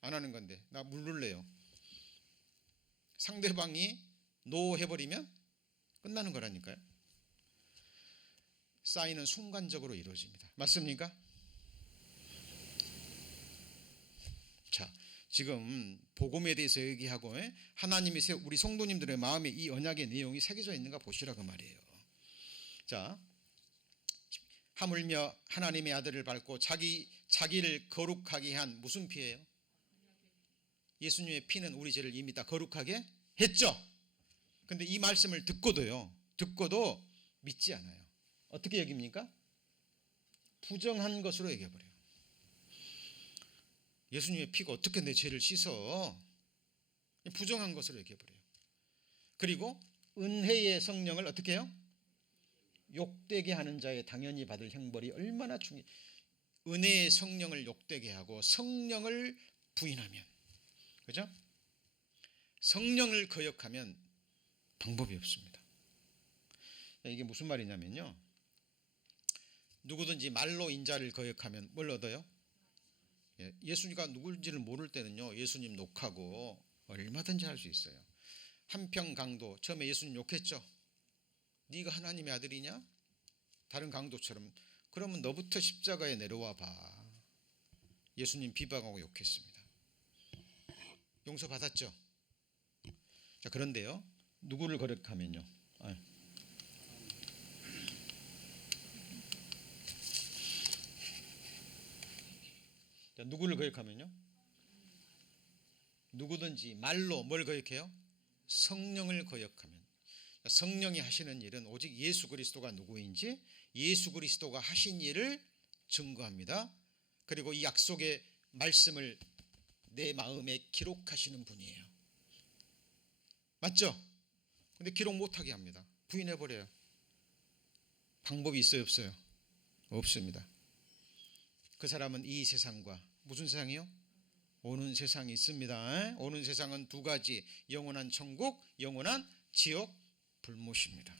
안 하는 건데 나 물를래요. 상대방이 노 해버리면 끝나는 거라니까요. 사인은 순간적으로 이루어집니다. 맞습니까? 자, 지금 복음에 대해서 얘기하고 하나님이 우리 성도님들의 마음에 이 언약의 내용이 새겨져 있는가 보시라고 말이에요. 자, 하물며 하나님의 아들을 밟고 자기를 거룩하게 한 무슨 피예요? 예수님의 피는 우리 죄를 이미 다 거룩하게 했죠. 근데 이 말씀을 듣고도 믿지 않아요. 어떻게 여깁니까? 부정한 것으로 여겨버려요. 예수님의 피가 어떻게 내 죄를 씻어? 부정한 것으로 여겨버려요. 그리고 은혜의 성령을 어떻게 해요? 욕되게 하는 자의 당연히 받을 형벌이 얼마나 중요해요. 은혜의 성령을 욕되게 하고 성령을 부인하면, 그죠? 성령을 거역하면 방법이 없습니다. 이게 무슨 말이냐면요, 누구든지 말로 인자를 거역하면 뭘 얻어요? 예수가 누굴지를 모를 때는요 예수님 욕하고 얼마든지 할 수 있어요. 한평 강도 처음에 예수님 욕했죠. 네가 하나님의 아들이냐? 다른 강도처럼. 그러면 너부터 십자가에 내려와 봐. 예수님 비방하고 욕했습니다. 용서받았죠. 자, 그런데요 누구를 거역하면요, 누구를 거역하면요, 누구든지 말로 뭘 거역해요? 성령을 거역하면. 성령이 하시는 일은 오직 예수 그리스도가 누구인지 예수 그리스도가 하신 일을 증거합니다. 그리고 이 약속의 말씀을 내 마음에 기록하시는 분이에요. 맞죠? 근데 기록 못하게 합니다. 부인해버려요. 방법이 있어요, 없어요? 없습니다. 그 사람은 이 세상과 무슨 세상이요? 오는 세상이 있습니다. 오는 세상은 두 가지, 영원한 천국, 영원한 지옥, 불못입니다.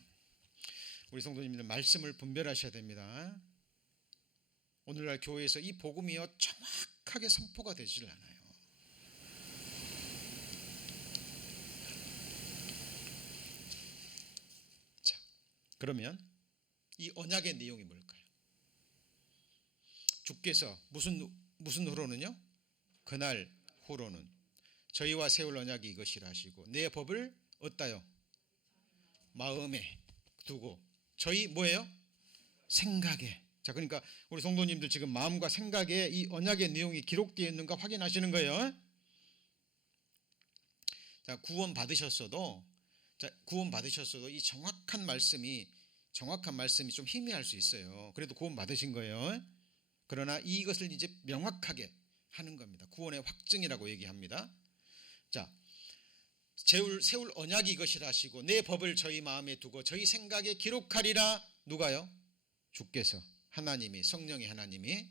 우리 성도님들 말씀을 분별하셔야 됩니다. 오늘날 교회에서 이 복음이요 정확하게 선포가 되질 않아요. 자, 그러면 이 언약의 내용이 뭘까요? 주께서 무슨 후로는요? 그날 후로는 저희와 세울 언약이 이것이라 하시고 내 법을 어디다요? 마음에 두고 저희 뭐예요? 생각에. 자, 그러니까 우리 성도님들 지금 마음과 생각에 이 언약의 내용이 기록되어 있는가 확인하시는 거예요. 자, 구원 받으셨어도 이 정확한 말씀이 좀 희미할 수 있어요. 그래도 구원 받으신 거예요. 그러나 이것을 이제 명확하게 하는 겁니다. 구원의 확증이라고 얘기합니다. 자, 세울 언약이 이것이라 하시고 내 법을 저희 마음에 두고 저희 생각에 기록하리라. 누가요? 주께서, 하나님이, 성령의 하나님이.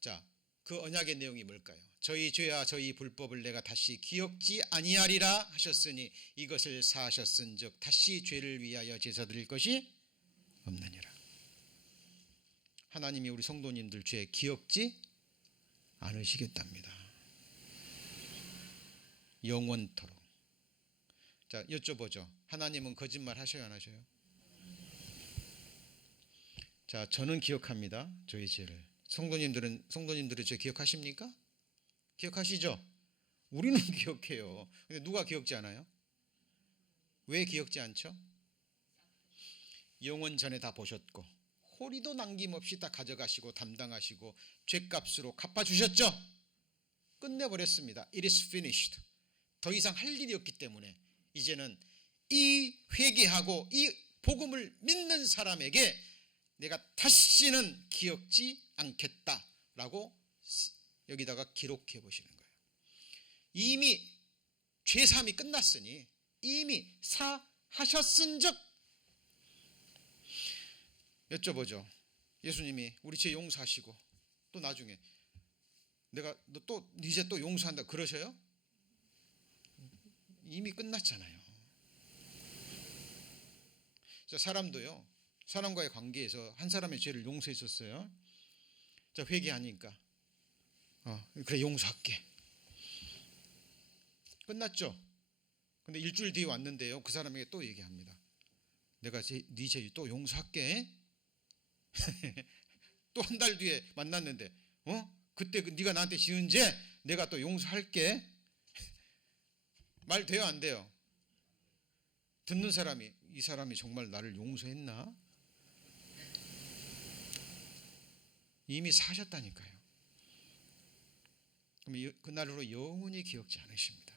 자, 그 언약의 내용이 뭘까요? 저희 죄와 저희 불법을 내가 다시 기억지 아니하리라 하셨으니 이것을 사하셨은즉 다시 죄를 위하여 제사 드릴 것이 없느니라. 하나님이 우리 성도님들 죄 기억지 않으시겠답니다. 영원토록. 자, 여쭤보죠. 하나님은 거짓말 하셔요, 안 하셔요? 자, 저는 기억합니다. 저희 죄를. 성도님들의 죄 기억하십니까? 기억하시죠? 우리는 기억해요. 근데 누가 기억지 않아요? 왜 기억지 않죠? 영원 전에 다 보셨고 호리도 남김없이 다 가져가시고 담당하시고 죄값으로 갚아주셨죠? 끝내버렸습니다. It is finished. 더 이상 할 일이 없기 때문에 이제는 이 회개하고 이 복음을 믿는 사람에게 내가 다시는 기억지 않겠다라고 여기다가 기록해 보시는 거예요. 이미 죄사함이 끝났으니 이미 사하셨은즉. 여쭤보죠. 예수님이 우리 죄 용서하시고 또 나중에 내가 너 또 네 죄 또 용서한다 그러셔요? 이미 끝났잖아요. 사람도요, 사람과의 관계에서 한 사람의 죄를 용서했었어요. 자, 회개하니까 그래 용서할게. 끝났죠. 근데 일주일 뒤에 왔는데요, 그 사람에게 또 얘기합니다. 내가 네 죄 또 용서할게. 또 한 달 뒤에 만났는데 그때 네가 나한테 지은 죄 내가 또 용서할게. 말 돼요, 안 돼요? 듣는 사람이 이 사람이 정말 나를 용서했나? 이미 사셨다니까요. 그럼 그날로 영원히 기억지 않으십니다.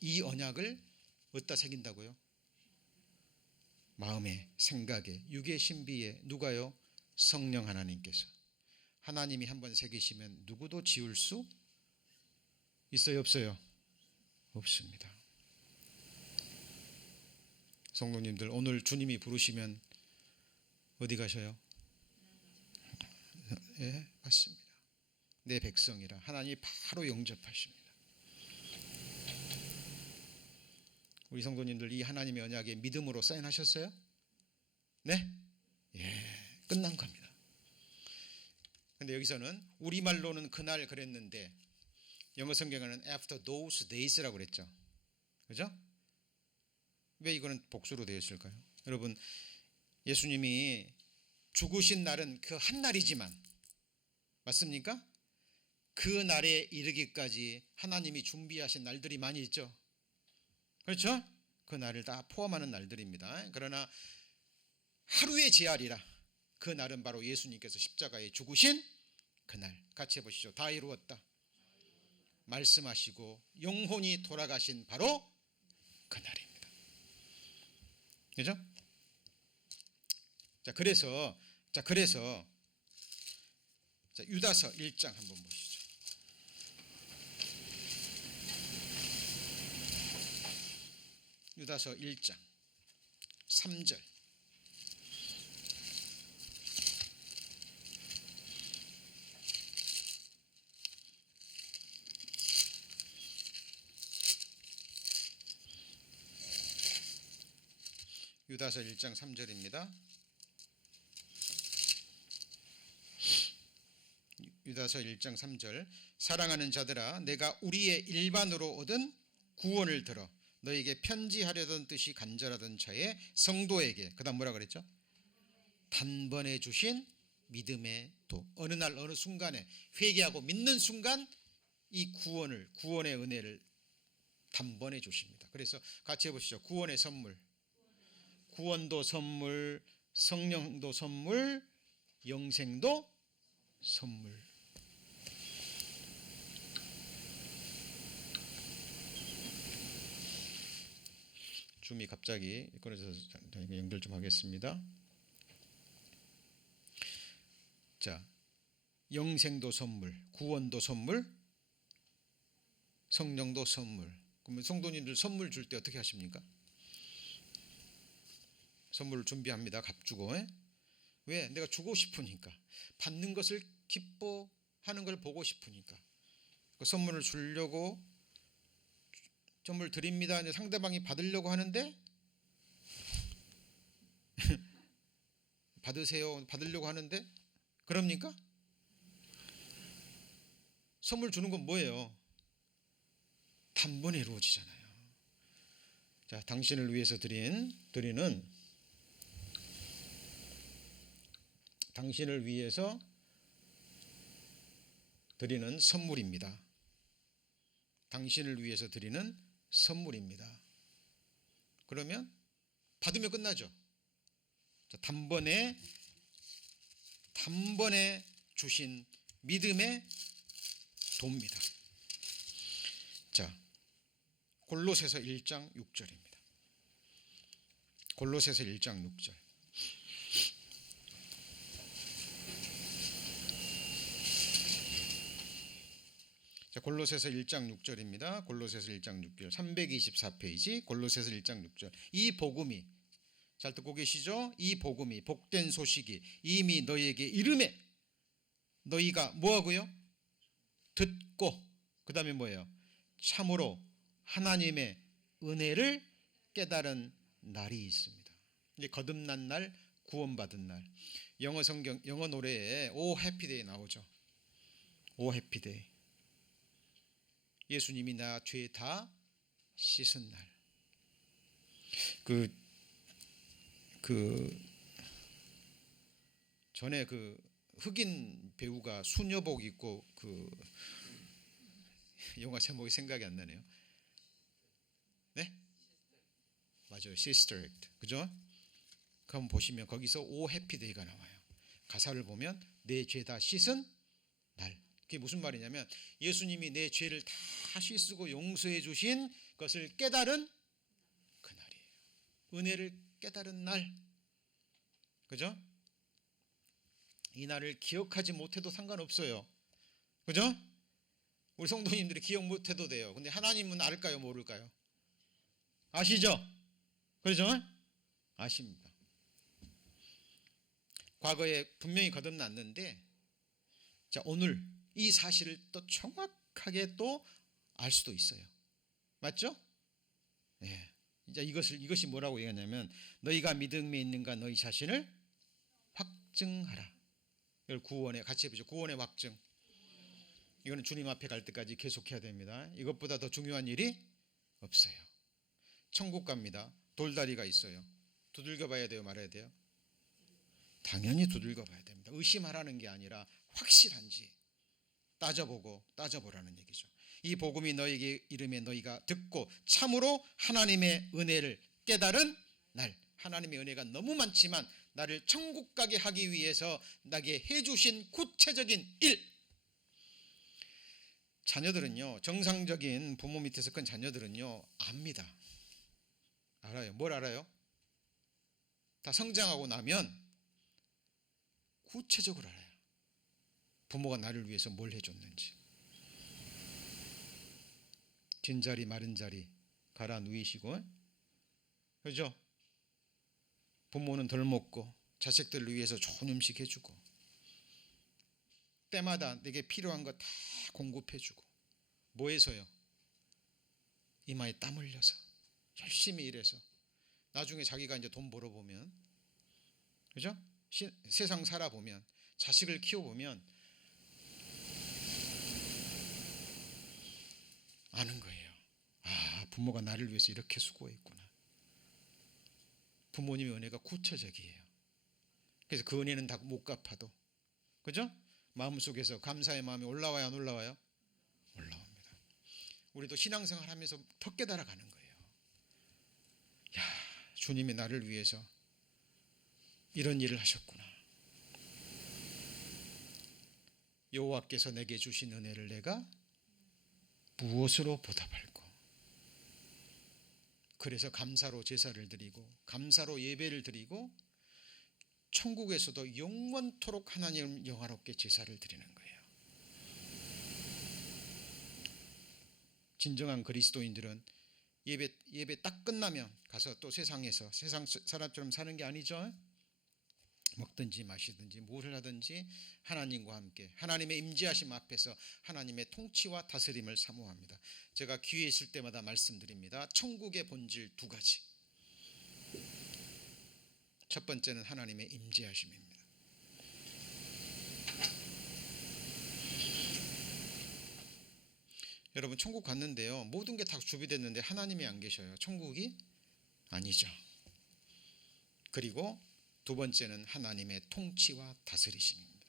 이 언약을 어디다 새긴다고요? 마음에, 생각에, 육의 신비에. 누가요? 성령 하나님께서. 하나님이 한번 새기시면 누구도 지울 수 있어요, 없어요? 없습니다. 성도님들, 오늘 주님이 부르시면 어디 가셔요? 예, 맞습니다. 내 백성이라 하나님이 바로 영접하십니다. 우리 성도님들 이 하나님의 언약에 믿음으로 사인하셨어요? 네? 예, 끝난 겁니다. 근데 여기서는 우리말로는 그날 그랬는데 영어 성경에는 after those days라고 그랬죠. 그죠? 왜 이거는 복수로 되어 있을까요? 여러분, 예수님이 죽으신 날은 그 한 날이지만 맞습니까? 그 날에 이르기까지 하나님이 준비하신 날들이 많이 있죠. 그렇죠? 그 날을 다 포함하는 날들입니다. 그러나 하루의 제할이라 그 날은 바로 예수님께서 십자가에 죽으신 그날. 같이 해보시죠. 다 이루었다 말씀하시고 영혼이 돌아가신 바로 그 날입니다. 그죠? 자, 그래서 유다서 1장 한번 보시죠. 유다서 1장 3절. 유다서 1장 3절입니다. 유다서 1장 3절. 사랑하는 자들아, 내가 우리의 일반으로 얻은 구원을 들어 너에게 편지하려던 뜻이 간절하던 차에 성도에게, 그 다음 뭐라 그랬죠? 단번에 주신 믿음의 도. 어느 날 어느 순간에 회개하고 믿는 순간 이 구원의 은혜를 단번에 주십니다. 그래서 같이 해보시죠. 구원의 선물, 구원도 선물, 성령도 선물, 영생도 선물. 줌이 갑자기 꺼내서 연결 좀 하겠습니다. 자, 영생도 선물, 구원도 선물, 성령도 선물. 그러면 성도님들 선물 줄 때 어떻게 하십니까? 선물을 준비합니다. 값 주고. 왜? 내가 주고 싶으니까. 받는 것을 기뻐하는 걸 보고 싶으니까. 그 선물을 주려고 선물 드립니다. 이제 상대방이 받으려고 하는데 받으세요. 받으려고 하는데 그럽니까? 선물 주는 건 뭐예요? 단번에 이루어지잖아요. 자, 당신을 위해서 드리는 당신을 위해서 드리는 선물입니다. 당신을 위해서 드리는 선물입니다. 그러면 받으면 끝나죠. 자, 단번에 주신 믿음의 도입니다. 자, 골로새서 1장 6절입니다. 골로새서 1장 6절. 자, 골로새서 1장 6절입니다. 골로새서 1장 6절. 324페이지 골로새서 1장 6절. 이 복음이, 잘 듣고 계시죠? 이 복음이, 복된 소식이 이미 너희에게 이름에 너희가 뭐하고요? 듣고, 그 다음에 뭐예요? 참으로 하나님의 은혜를 깨달은 날이 있습니다. 이제 거듭난 날, 구원받은 날. 영어 노래에 오 해피데이 나오죠. 오 해피데이. 예수님이 나 죄 다 씻은 날. 전에 흑인 배우가 수녀복 입고 영화 제목이 생각이 안 나네요. 네? 맞아요. 시스터 액트. 그죠? 그럼 보시면 거기서 오 해피데이가 나와요. 가사를 보면 내 죄 다 씻은 날. 그게 무슨 말이냐면 예수님이 내 죄를 다 씻고 용서해 주신 것을 깨달은 그날이에요. 은혜를 깨달은 날. 그죠? 이 날을 기억하지 못해도 상관없어요. 그죠? 우리 성도님들이 기억 못해도 돼요. 근데 하나님은 알까요? 모를까요? 아시죠? 그렇죠? 아십니다. 과거에 분명히 거듭났는데, 자, 오늘 이 사실을 또 정확하게 또 알 수도 있어요. 맞죠? 예. 이제 이것이 뭐라고 얘기하냐면 너희가 믿음이 있는가 너희 자신을 확증하라. 이걸 구원의, 같이 해보죠. 구원의 확증. 이거는 주님 앞에 갈 때까지 계속해야 됩니다. 이것보다 더 중요한 일이 없어요. 천국 갑니다. 돌다리가 있어요. 두들겨 봐야 돼요, 말아야 돼요? 당연히 두들겨 봐야 됩니다. 의심하라는 게 아니라 확실한지 따져보라는 얘기죠. 이 복음이 너에게 이름에 너희가 듣고 참으로 하나님의 은혜를 깨달은 날. 하나님의 은혜가 너무 많지만 나를 천국 가게 하기 위해서 나에게 해주신 구체적인 일. 자녀들은요, 정상적인 부모 밑에서 큰 자녀들은요 압니다. 알아요. 뭘 알아요? 다 성장하고 나면 구체적으로 알아요. 부모가 나를 위해서 뭘 해줬는지. 빈자리 마른 자리 갈아 누이시고, 그죠? 부모는 덜 먹고 자식들을 위해서 좋은 음식 해주고 때마다 내게 필요한 거 다 공급해주고, 뭐해서요? 이마에 땀 흘려서 열심히 일해서 나중에 자기가 이제 돈 벌어보면, 그죠? 세상 살아보면, 자식을 키워보면 아는 거예요. 아, 부모가 나를 위해서 이렇게 수고했구나. 부모님의 은혜가 구체적이에요. 그래서 그 은혜는 다 못 갚아도, 그죠? 마음속에서 감사의 마음이 올라와요, 안 올라와요? 올라옵니다. 우리도 신앙생활 하면서 더 깨달아가는 거예요. 야, 주님이 나를 위해서 이런 일을 하셨구나. 여호와께서 내게 주신 은혜를 내가 무엇으로 보답할꼬? 그래서 감사로 제사를 드리고 감사로 예배를 드리고 천국에서도 영원토록 하나님을 영화롭게 제사를 드리는 거예요. 진정한 그리스도인들은 예배 딱 끝나면 가서 또 세상에서 세상 사람처럼 사는 게 아니죠. 먹든지 마시든지 무엇을 하든지 하나님과 함께 하나님의 임재하심 앞에서 하나님의 통치와 다스림을 사모합니다. 제가 기회 있을 때마다 말씀드립니다. 천국의 본질 두 가지. 첫 번째는 하나님의 임재하심입니다. 여러분 천국 갔는데요, 모든 게 다 준비됐는데 하나님이 안 계셔요. 천국이 아니죠. 그리고 두 번째는 하나님의 통치와 다스리심입니다.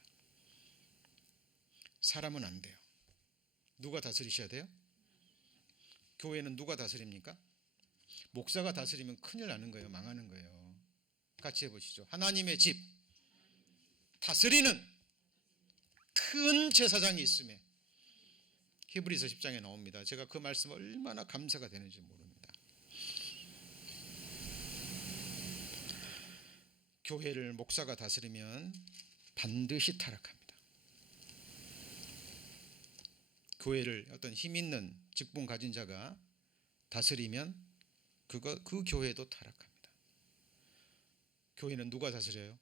사람은 안 돼요. 누가 다스리셔야 돼요? 교회는 누가 다스립니까? 목사가 다스리면 큰일 나는 거예요. 망하는 거예요. 같이 해보시죠. 하나님의 집 다스리는 큰 제사장이 있음에, 히브리서 10장에 나옵니다. 제가 그 말씀 얼마나 감사가 되는지 모릅니다. 교회를 목사가 다스리면 반드시 타락합니다. 교회를 어떤 힘 있는 직분 가진 자가 다스리면 그 교회도 타락합니다. 교회는 누가 다스려요?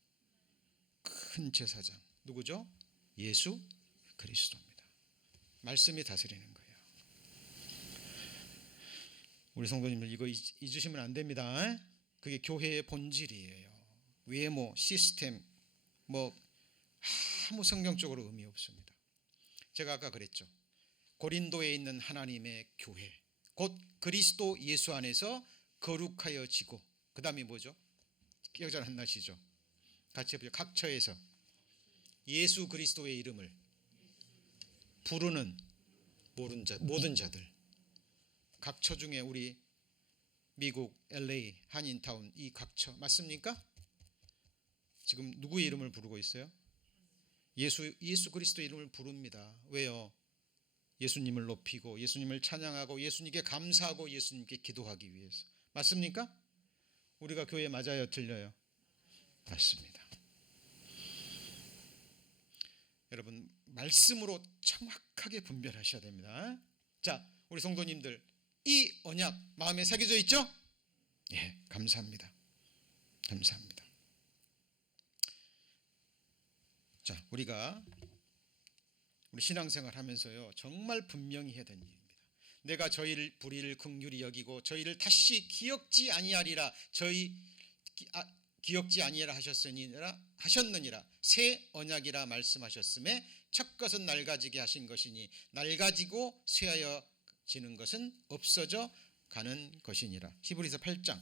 큰 제사장. 누구죠? 예수 그리스도입니다. 말씀이 다스리는 거예요. 우리 성도님들 이거 잊으시면 안 됩니다. 그게 교회의 본질이에요. 외모, 시스템 뭐 아무 성경적으로 의미 없습니다. 제가 아까 그랬죠. 고린도에 있는 하나님의 교회, 곧 그리스도 예수 안에서 거룩하여지고, 그 다음이 뭐죠? 기억 잘 안 나시죠? 같이 해보죠. 각 처에서 예수 그리스도의 이름을 부르는 모든 자들. 각 처 중에 우리 미국 LA 한인타운 이 각 처 맞습니까? 지금 누구의 이름을 부르고 있어요? 예수 그리스도 이름을 부릅니다. 왜요? 예수님을 높이고 예수님을 찬양하고 예수님께 감사하고 예수님께 기도하기 위해서. 맞습니까? 우리가 교회 맞아요? 틀려요? 맞습니다. 여러분 말씀으로 정확하게 분별하셔야 됩니다. 자, 우리 성도님들 이 언약 마음에 새겨져 있죠? 예, 감사합니다. 감사합니다. 자, 우리가 우리 신앙생활 하면서요 정말 분명히 해야 되는 일입니다. 내가 저희를 불의를 긍휼히 여기고 저희를 다시 기억지 아니하리라, 기억지 아니하라 하셨느니라 새 언약이라 말씀하셨음에 첫 것은 낡아지게 하신 것이니 낡아지고 쇠하여지는 것은 없어져 가는 것이니라. 히브리서 8장.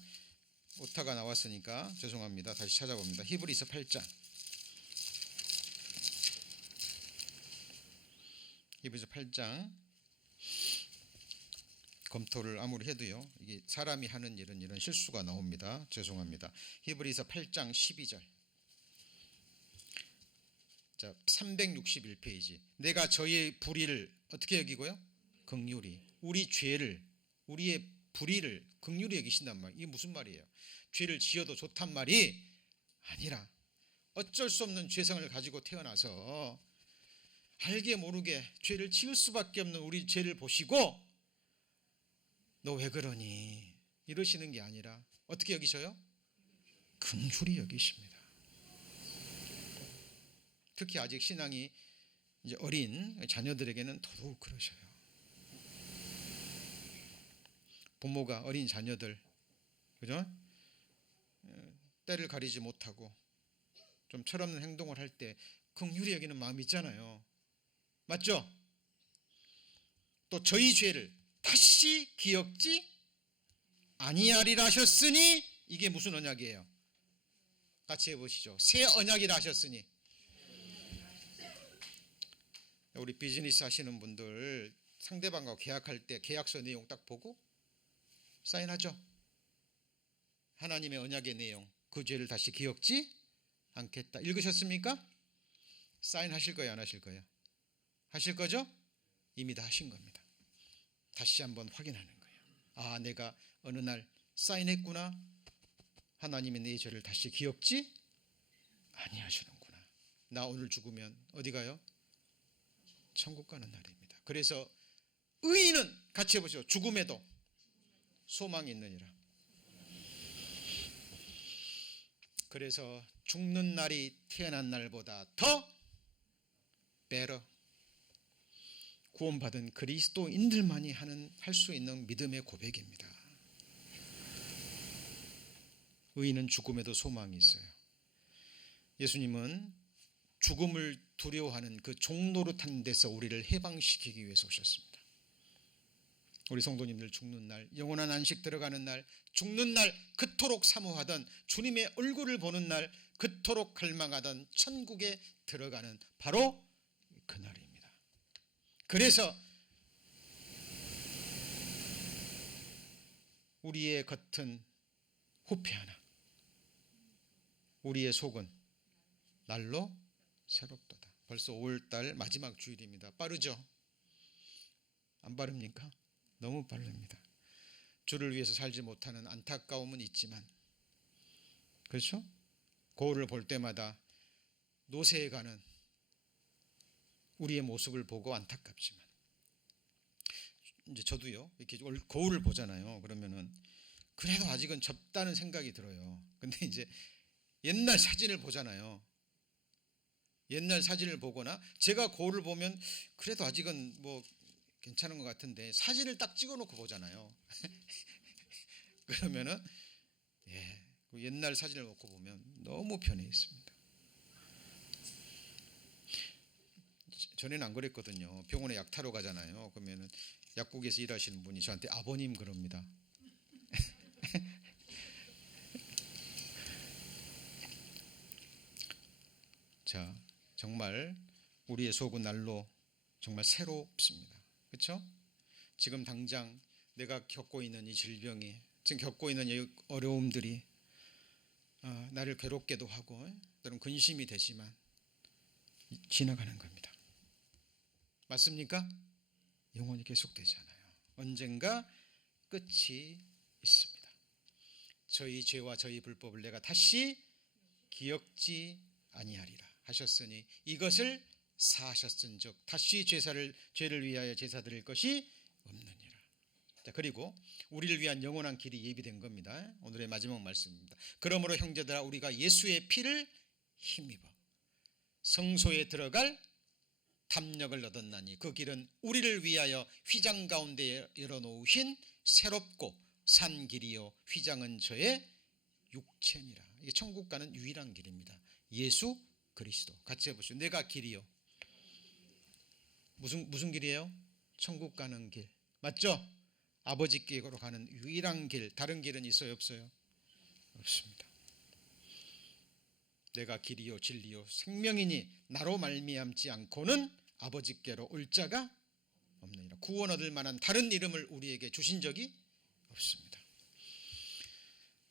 오타가 나왔으니까 죄송합니다. 다시 찾아봅니다. 히브리서 8장. 히브리서 8장 검토를 아무리 해도요 이게 사람이 하는 일은 이런 실수가 나옵니다. 죄송합니다. 히브리서 8장 12절. 자, 361페이지. 내가 저희의 불의를 어떻게 여기고요? 긍휼히. 우리 죄를, 우리의 불의를 긍휼히 여기신단 말이에요. 이게 무슨 말이에요? 죄를 지어도 좋단 말이 아니라 어쩔 수 없는 죄성을 가지고 태어나서 알게 모르게 죄를 지을 수밖에 없는 우리 죄를 보시고 너 왜 그러니 이러시는 게 아니라 어떻게 여기셔요? 긍휼히 여기십니다. 특히 아직 신앙이 이제 어린 자녀들에게는 더더욱 그러셔요. 부모가 어린 자녀들, 그죠? 때를 가리지 못하고 좀 철없는 행동을 할 때 긍휼히 여기는 마음이 있잖아요. 맞죠? 또 저희 죄를 다시 기억지 아니하리라 하셨으니, 이게 무슨 언약이에요? 같이 해보시죠. 새 언약이라 하셨으니. 우리 비즈니스 하시는 분들 상대방과 계약할 때 계약서 내용 딱 보고 사인하죠. 하나님의 언약의 내용, 그 죄를 다시 기억지 않겠다. 읽으셨습니까? 사인하실 거예요, 안 하실 거예요? 하실 거죠? 이미 다 하신 겁니다. 다시 한번 확인하는 거예요. 아, 내가 어느 날 사인했구나. 하나님이 내 죄를 다시 기억지 아니하시는구나. 나 오늘 죽으면 어디 가요? 천국 가는 날입니다. 그래서 의인은 같이 해보시죠. 죽음에도 소망이 있느니라. 그래서 죽는 날이 태어난 날보다 더 better, 구원받은 그리스도인들만이 할 수 있는 믿음의 고백입니다. 의인은 죽음에도 소망이 있어요. 예수님은 죽음을 두려워하는 그 종노릇한 데서 우리를 해방시키기 위해서 오셨습니다. 우리 성도님들 죽는 날, 영원한 안식 들어가는 날, 죽는 날 그토록 사모하던 주님의 얼굴을 보는 날, 그토록 갈망하던 천국에 들어가는 바로 그날입니다. 그래서 우리의 겉은 후패하나 우리의 속은 날로 새롭도다. 벌써 5월달 마지막 주일입니다. 빠르죠? 안 빠릅니까? 너무 빠릅니다. 주를 위해서 살지 못하는 안타까움은 있지만, 그렇죠? 거울을 볼 때마다 노쇠해가는 우리의 모습을 보고 안타깝지만, 이제 저도요 이렇게 거울을 보잖아요. 그러면은 그래도 아직은 젊다는 생각이 들어요. 근데 이제 옛날 사진을 보잖아요. 옛날 사진을 보거나 제가 거울을 보면 그래도 아직은 뭐 괜찮은 것 같은데 사진을 딱 찍어놓고 보잖아요. 그러면은 그 옛날 사진을 놓고 보면 너무 변해 있습니다. 전에는 안 그랬거든요. 병원에 약 타러 가잖아요. 그러면은 약국에서 일하시는 분이 저한테 아버님 그럽니다. 자, 정말 우리의 속은 날로 정말 새롭습니다. 그렇죠? 지금 당장 내가 겪고 있는 이 질병이, 지금 겪고 있는 이 어려움들이 나를 괴롭게도 하고 때론 근심이 되지만 지나가는 겁니다. 맞습니까? 영원히 계속되지 않아요. 언젠가 끝이 있습니다. 저희 죄와 저희 불법을 내가 다시 기억지 아니하리라 하셨으니 이것을 사하셨은즉 다시 죄를 위하여 제사 드릴 것이 없느니라. 자, 그리고 우리를 위한 영원한 길이 예비된 겁니다. 오늘의 마지막 말씀입니다. 그러므로 형제들아 우리가 예수의 피를 힘입어 성소에 들어갈 담력을 얻었나니 그 길은 우리를 위하여 휘장 가운데 열어놓으신 새롭고 산 길이요 휘장은 저의 육체니라. 이게 천국 가는 유일한 길입니다. 예수 그리스도. 같이 해보시죠. 내가 길이요. 무슨 길이에요? 천국 가는 길. 맞죠? 아버지께로 가는 유일한 길. 다른 길은 있어요, 없어요? 없습니다. 내가 길이요 진리요 생명이니 나로 말미암지 않고는 아버지께로 올 자가 없느니라. 구원 얻을 만한 다른 이름을 우리에게 주신 적이 없습니다.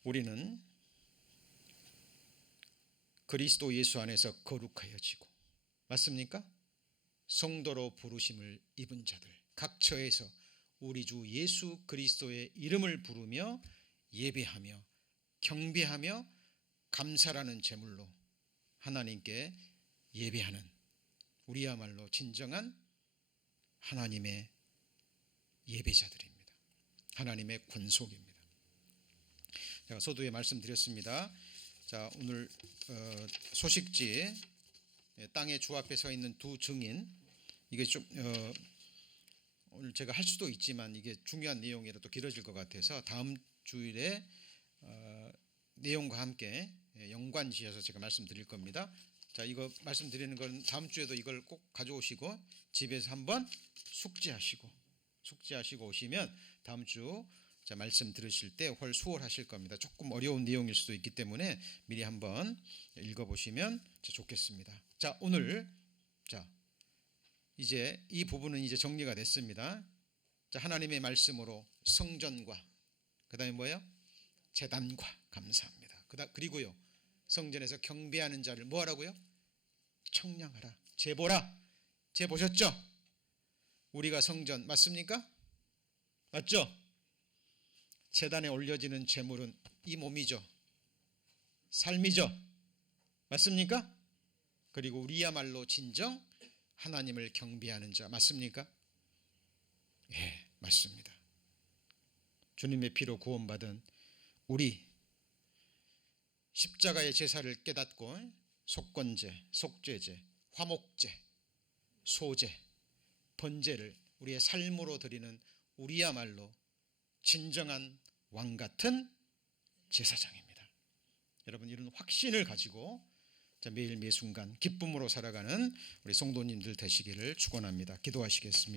우리는 그리스도 예수 안에서 거룩하여지고, 맞습니까? 성도로 부르심을 입은 자들 각 처에서 우리 주 예수 그리스도의 이름을 부르며 예배하며 경배하며 감사라는 제물로 하나님께 예배하는 우리야말로 진정한 하나님의 예배자들입니다. 하나님의 권속입니다. 제가 서두에 말씀드렸습니다. 자, 오늘 소식지 땅의 주 앞에 서 있는 두 증인, 이게 좀 오늘 제가 할 수도 있지만 이게 중요한 내용이라 또 길어질 것 같아서 다음 주일에 내용과 함께 연관지어서 제가 말씀드릴 겁니다. 자, 이거 말씀드리는 건 다음 주에도 이걸 꼭 가져오시고 집에서 한번 숙지하시고 오시면 다음 주 자, 말씀 들으실 때 훨 수월하실 겁니다. 조금 어려운 내용일 수도 있기 때문에 미리 한번 읽어보시면 좋겠습니다. 자, 오늘 이제 이 부분은 이제 정리가 됐습니다. 자, 하나님의 말씀으로 성전과 그다음에 뭐예요? 제단과 감사합니다. 그리고요 성전에서 경배하는 자를 뭐하라고요? 청량하라, 제보라. 제보셨죠? 우리가 성전 맞습니까? 맞죠? 제단에 올려지는 제물은 이 몸이죠. 삶이죠. 맞습니까? 그리고 우리야말로 진정 하나님을 경배하는 자 맞습니까? 예, 맞습니다. 주님의 피로 구원받은 우리 십자가의 제사를 깨닫고 속건제, 속죄제, 화목제, 소제, 번제를 우리의 삶으로 드리는 우리야말로 진정한 왕 같은 제사장입니다. 여러분, 이런 확신을 가지고 매일 매 순간 기쁨으로 살아가는 우리 성도님들 되시기를 축원합니다. 기도하시겠습니다.